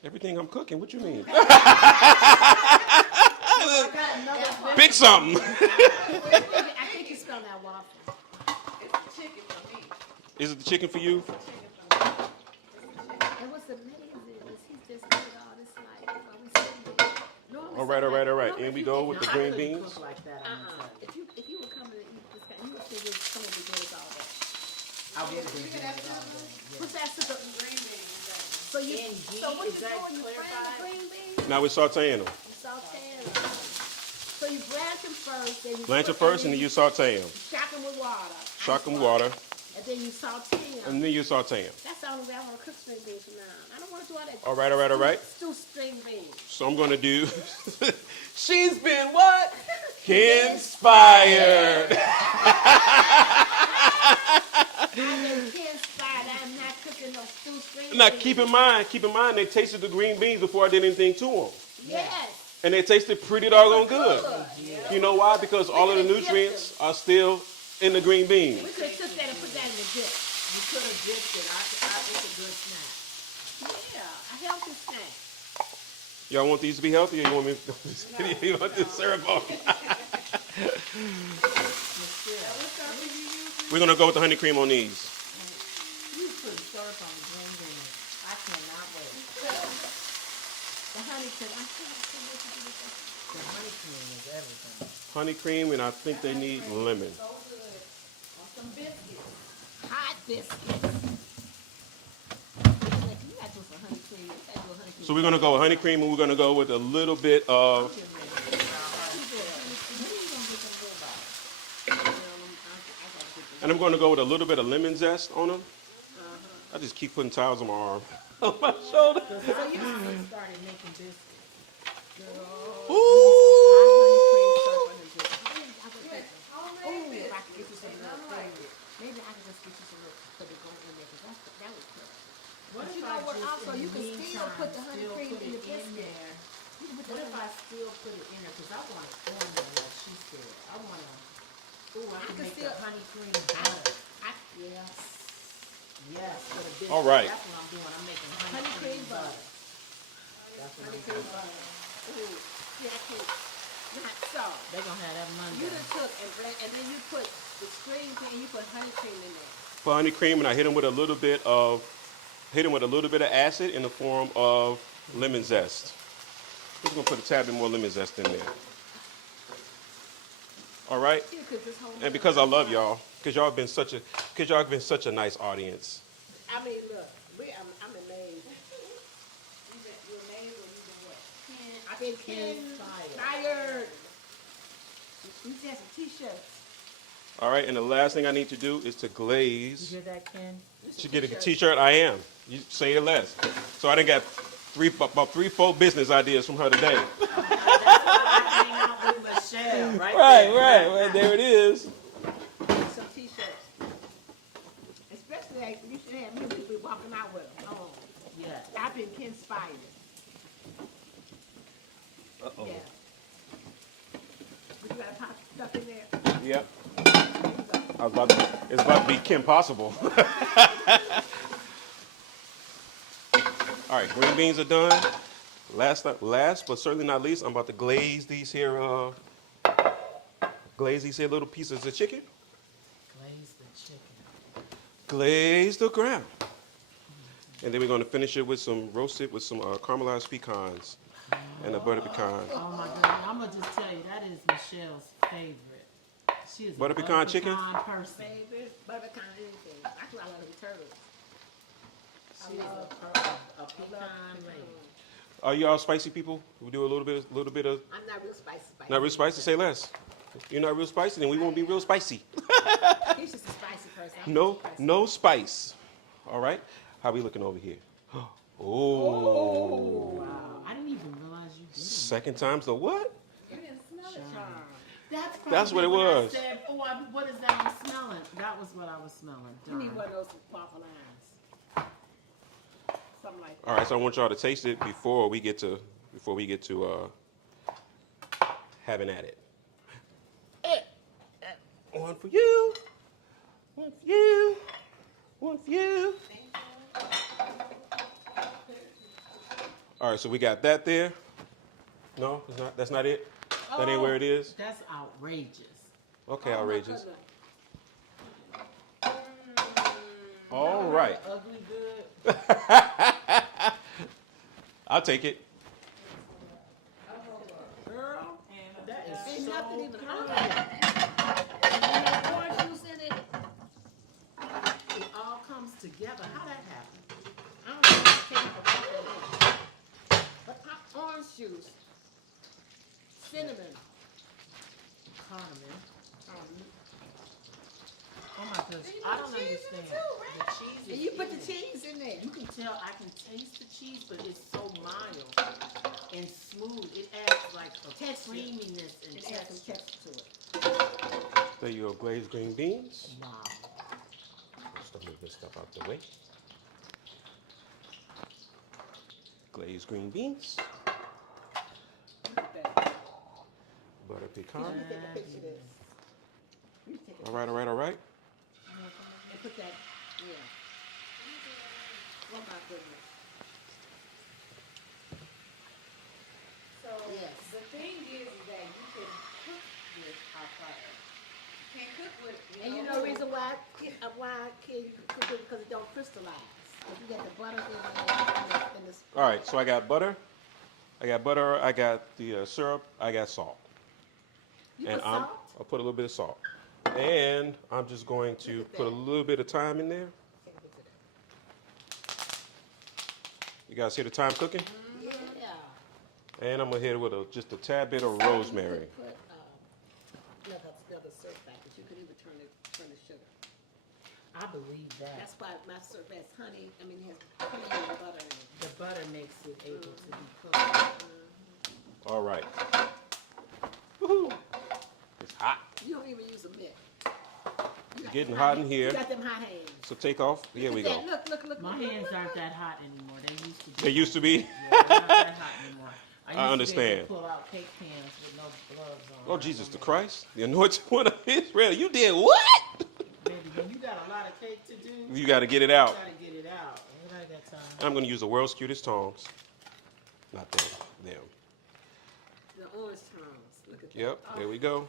everything I'm cooking. What you mean? I got another Pick something. I think you smell that waffle. It's the chicken for me. Is it the chicken for you? And what's amazing is he just did all this like while we sitting there. Normally All right. somebody- In we go with the I green couldn't beans. cook like that. I'm gonna tell you. If you were coming to eat this kind, you would think it's coming to get us all that. I would have been doing it all day. What's that? So, Green beans. so you, And so what is you that doing? You frying clarified? the green beans? Now we're sauteing them. You sauteing them. So you blanch them first, then you Blanch them first, and then you saute them. shock them with water. Shock them with water, And then you saute them. and then you saute them. That's the only way I want to cook string beans from now on. I don't want to do all that. All right. Stew string beans. So I'm gonna do. She's been what? Inspired. I'm not cooking no stew string beans. Now keep in mind, they tasted the green beans before I did anything to them, Yes. and they tasted pretty doggone good. You know why? Because all of the nutrients are still in the green beans. We could have took that and put that in the dip. You could have dipped it. It's a good snack. Yeah, a healthy snack. Y'all want these to be healthy, or you want me? You want this syrup on? We're gonna go with the honey cream on these. You put syrup on the green beans. I cannot wait. The honey cream. I'm trying to see what you do with that. The honey cream is everything. Honey cream, and I think they need lemon. Some biscuits. Hot biscuits. You got to do some honey cream. You got to do a honey cream. So we're gonna go with honey cream, and we're gonna go with a little bit of. And I'm gonna go with a little bit of lemon zest on them. I just keep putting towels on my arm, on my shoulder. So you started making biscuits. Ooh. Maybe I can just get you some little, put it going in there, 'cause that would cook. What if I I what? just Also, in you the can still meantime put the honey still cream put in it the in biscuit. there? You can put What the if I still put it in there? Because I want it on there, like she said. I want to. Ooh, I can can make the still- honey cream butter. Yes. Yes, for the biscuit. All right. That's what I'm doing. I'm making honey, Honey cream cream butter. butter. That's what Honey I'm cream doing. butter. Ooh, yeah, I can't. Not so. They're going to have that Monday. You done took and blend, and then you put the cream thing, and you put honey cream in there. Put honey cream, and I hit them with a little bit of acid in the form of lemon zest. We're just gonna put a tad bit more lemon zest in there. All right. You could just hold And it because up. I love y'all, because y'all have been such a nice audience. I mean, look, I'm amazed. You're amazed or you've been what? I've been Inspired. inspired. You just some t-shirts. All right. And the last thing I need to do is to You glaze. hear that, Ken? To get a T-shirt, I am. You say it less. So I done got about 3-4 business ideas from her today. That's why I hang out with Michelle, right there. Well, there it is. Some t-shirts. Especially like you should have me be walking out with them. Oh, Yeah. I've been inspired. Uh-oh. Yeah. But you gotta pop stuff in there. Yep. There you go. It's about to be Kim Possible. All right, green beans are done. Last but certainly not least, I'm about to glaze these here little pieces of chicken. Glaze the chicken. Glaze the ground. And then we're going to finish it with some caramelized pecans and a butter pecan. Oh my goodness. I'm going to just tell you, that is Michelle's favorite. She is Butter a pecan chicken? person. Baby, butter pecan, anything. Actually, I love them turtles. She is a pecan lady. Are you all spicy people? We do a little bit of. I'm not real spicy. Not real spicy. Say less. You're not real spicy, then we won't be real spicy. He's just a spicy person. I'm No, just spicy. no spice. All right. How we looking over here? Oh. Wow. I didn't even realize you did. Second time's the what? You didn't smell it, Charm. Charm. That's what it was. I said, what is that I'm smelling? That was what I was smelling. You need Darn. one of those waffle lines. Something like that. All right. So I want y'all to taste it before we get to having at it. One for you. One for you. One for you. All right, so we got that there. No, it's not. That's not it. That ain't where it is. That's outrageous. Okay, Oh, my outrageous. goodness. All right, Ugly good. I'll take it. Girl, that is Ain't so nothing even good. on it. And you have orange juice in it. It all comes together. How that happened? I don't know if it's taken for waffle. But orange juice, cinnamon. Cardamom. Oh my goodness. I don't understand. The cheese is And you put the in it. cheese in there. You can tell I can taste the cheese, but it's so mild and smooth. It adds like a Texture. creaminess and It adds some texture. texture to it. There you go, glazed green beans. Wow. Let's move this stuff out the way. Glazed green beans, Look at that. butter pecan. Let me take a picture of this. Let me take a All right, all right, all right. And put that, yeah. Oh my goodness. So Yes. the thing is that you can cook with our fire. You can't cook with And you know the reason why you can cook it because it don't crystallize. If you got the butter in the All right, so I got butter. I got the syrup. I got salt. You And put salt? I'll put a little bit of salt. And I'm just going to Look at put a that. little bit of thyme in there. Take a picture of that. You guys hear the thyme cooking? Yeah. And I'm gonna hit it with just a tad bit of rosemary. You could put, another syrup back, but you could even turn the sugar. I believe that. That's why my syrup has honey, it has honey and butter in it. The butter makes it able to be cooked. All right. Woohoo! It's hot. You don't even use a mitt. You got Getting them hot in here. You got them hot hands. So take off. Here we go. Look. My hands aren't that hot anymore. They used to be. They used to be. Yeah, they're not that hot anymore. I used to be able understand. to pull out cake pans with no gloves on. Oh, Jesus the Christ. The anointed one of Israel. You did what? Baby, when you got a lot of cake to do, You got to get it out. you got to get it out. Everybody got time. I'm going to use the world's cutest tongs. Not them. Them. The orange tongs. Look at that. Yep. There we go.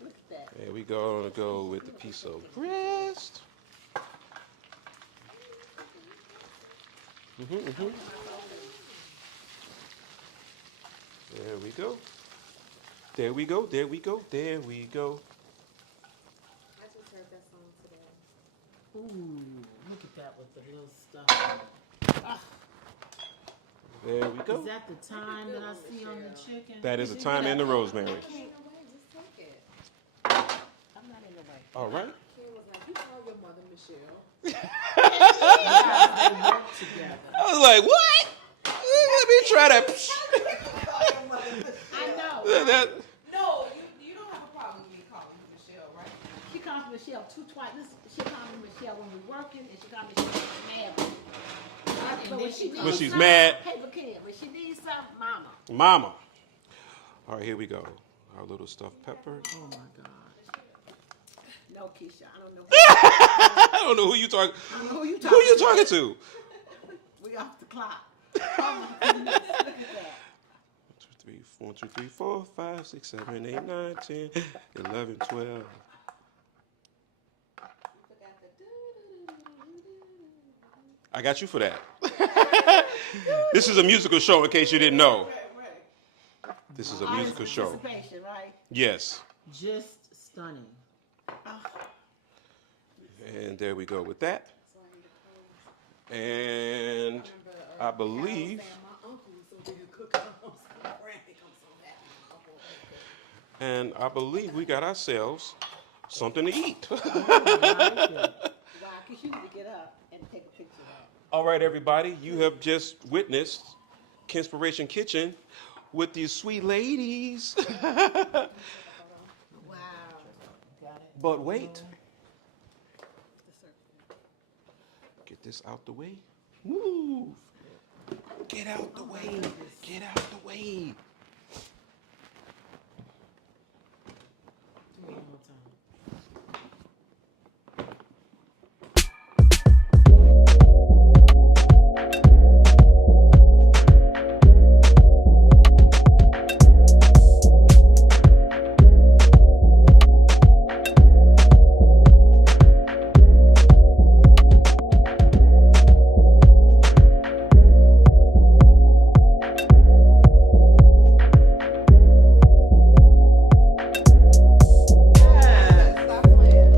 Look at that. There we go. I'm going to go with the piece of breast. There we go. There we go. There we go. There we go. I just heard that song today. Ooh, look at that with the little stuff. There we Is go. that the time that I see on the chicken? That is the time and the rosemary. Ain't no way, just take it. I'm not in the way. All right. Ken was like, you call your mother Michelle. They work together. I was like, what? Let me try that. I know. That. No, you don't have a problem with me calling you Michelle, right? She calls me Michelle twice. She calls me Michelle when we're working, and she calls me Michelle when we're mad. But when she needs When she's something- mad. Hey, but Ken, when she needs something, mama. Mama. All right, here we go. Our little stuffed peppers. Oh my God. No, Keisha, I don't know. I don't know who you talking. I don't know who you Who you talking to? We off the clock. Oh my goodness, look at that. 1, 2, 3, 4, 5, 6, 7, 8, 9, 10, 11, 12. You forgot the doo-doo-doo-doo-doo-doo. I got you for that. This is a musical show, in case you didn't know. This is a musical show. Anticipation, right? Yes. Just stunning. And there we go with that. So I need to close. And I believe, My uncle was so big a cook. I'm so frantic. I'm so happy. My uncle was a cook. and I believe we got ourselves something to eat. Wow, because you need to get up and take a picture of that. All right, everybody, you have just witnessed Kinspiration Kitchen with these sweet ladies. Wow. Got it? But wait, get this out the way. Move. Get out the way. Get out the way. Do it one more time. Stop playing.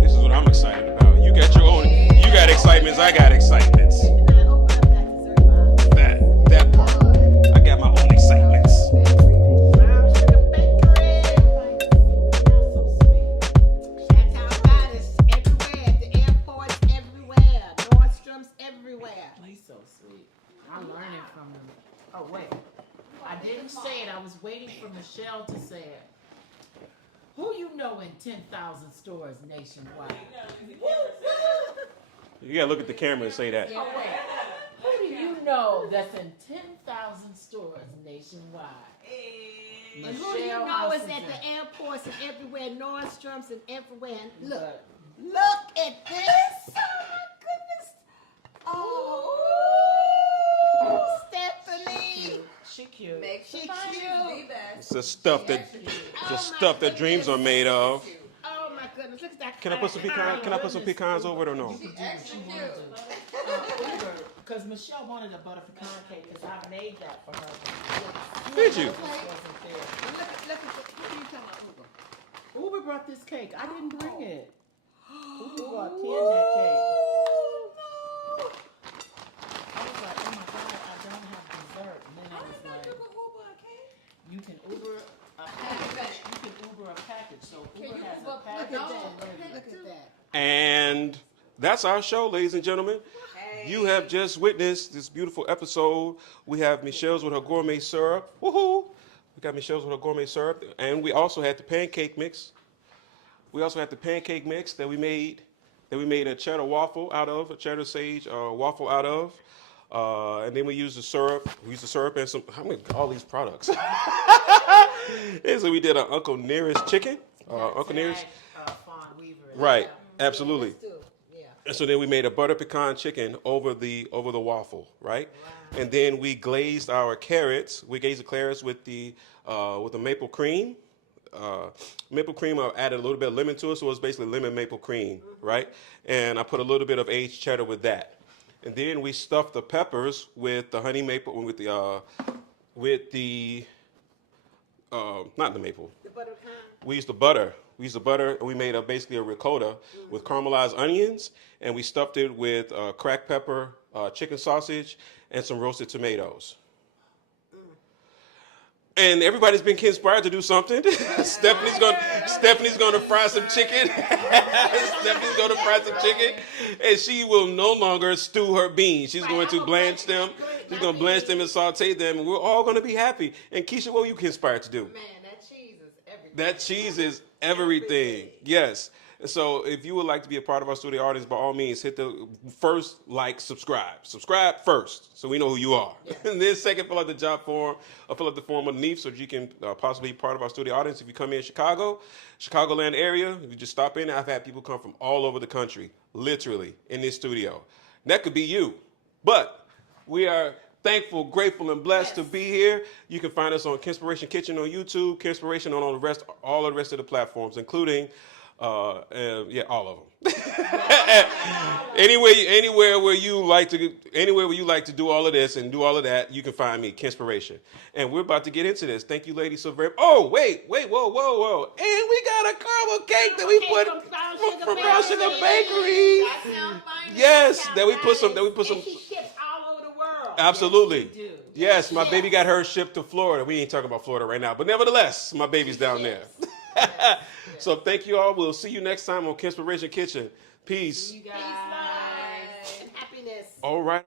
This is what I'm excited about. You got your own. You got excitements. I got excitements. Now open up that dessert box. That part. I got my own excitements. Brown Sugar Bakery. So sweet. Chateau Goddess everywhere. At the airports everywhere. Nordstrom's everywhere. He's so sweet. I'm learning from him. Oh, wait. I didn't say it. I was waiting for Michelle to say it. Who you know in 10,000 stores nationwide? You gotta look at the camera and say that. Oh, wait. Who do you know that's in 10,000 stores nationwide? And who do you know is at the airports and everywhere, Nordstrom's and everywhere. And look at this. Oh my goodness. Oh, Stephanie. She cute. Make She sure cute. be back. It's the stuff that dreams are made of. Oh my goodness. Look at that. Can I put some pecans? Can I put some pecans over it or no? She wanted to. Because Michelle wanted a butter pecan cake because I made that for her. Did you? It wasn't there. Look at what are you talking about, Uber? Uber brought this cake. I didn't bring it. Uber brought Ken that cake. I was like, oh my God, I don't have dessert. And then I was like, you can Uber a package. You can Uber a package. So Uber has a package delivery. Look at that. And that's our show, ladies and gentlemen. You have just witnessed this beautiful episode. We have Michelle's with her gourmet syrup. Woohoo! We got Michelle's with her gourmet syrup. And we also had the pancake mix. That we made. That we made a cheddar waffle out of, a cheddar sage waffle out of. And then we used the syrup. We used the syrup and all these products. And so we did an Uncle Nearest chicken. Uncle Nearest. Fawn Weaver. Right, absolutely. Let's do it. Yeah. And so then we made a butter pecan chicken over the waffle, right? Wow. And then we glazed our carrots. We glazed the carrots with the maple cream. Maple cream, I added a little bit of lemon to it, so it was basically lemon maple cream, right? And I put a little bit of aged cheddar with that. And then we stuffed the peppers with the honey maple, with the not the maple. The butter pecan. We used the butter. And we made basically a ricotta with caramelized onions, and we stuffed it with cracked pepper, chicken sausage, and some roasted tomatoes. And everybody's been inspired to do something. Stephanie's gonna fry some chicken. Stephanie gonna fry some chicken, and she will no longer stew her beans. She's going to blanch them. She's gonna blanch them and saute them, and we're all gonna be happy. And Keisha, what were you inspired to do? Man, that cheese is everything. That cheese is everything. Yes. So if you would like to be a part of our studio audience, by all means, hit the first subscribe. Subscribe first, so we know who you are. And then second, fill out the job form, fill out the form underneath so that you can possibly be part of our studio audience. If you come in Chicagoland area, you just stop in. I've had people come from all over the country, literally, in this studio. And that could be you. But we are thankful, grateful, and blessed to be here. You can find us on Kinspiration Kitchen on YouTube, Kinspiration on all the rest of the platforms, including all of them. Anywhere where you like to do all of this and do all of that, you can find me, Kinspiration. And we're about to get into this. Thank you, ladies, so very. Oh, wait, whoa! And we got a caramel cake that we put from Brown Sugar Bakery. Yes, that we put some. She ships all over the world. Absolutely. Yes, my baby got hers shipped to Florida. We ain't talking about Florida right now, but nevertheless, my baby's down there. So thank you all. We'll see you next time on Kinspiration Kitchen. Peace. You guys. Peace, love, and happiness. All right.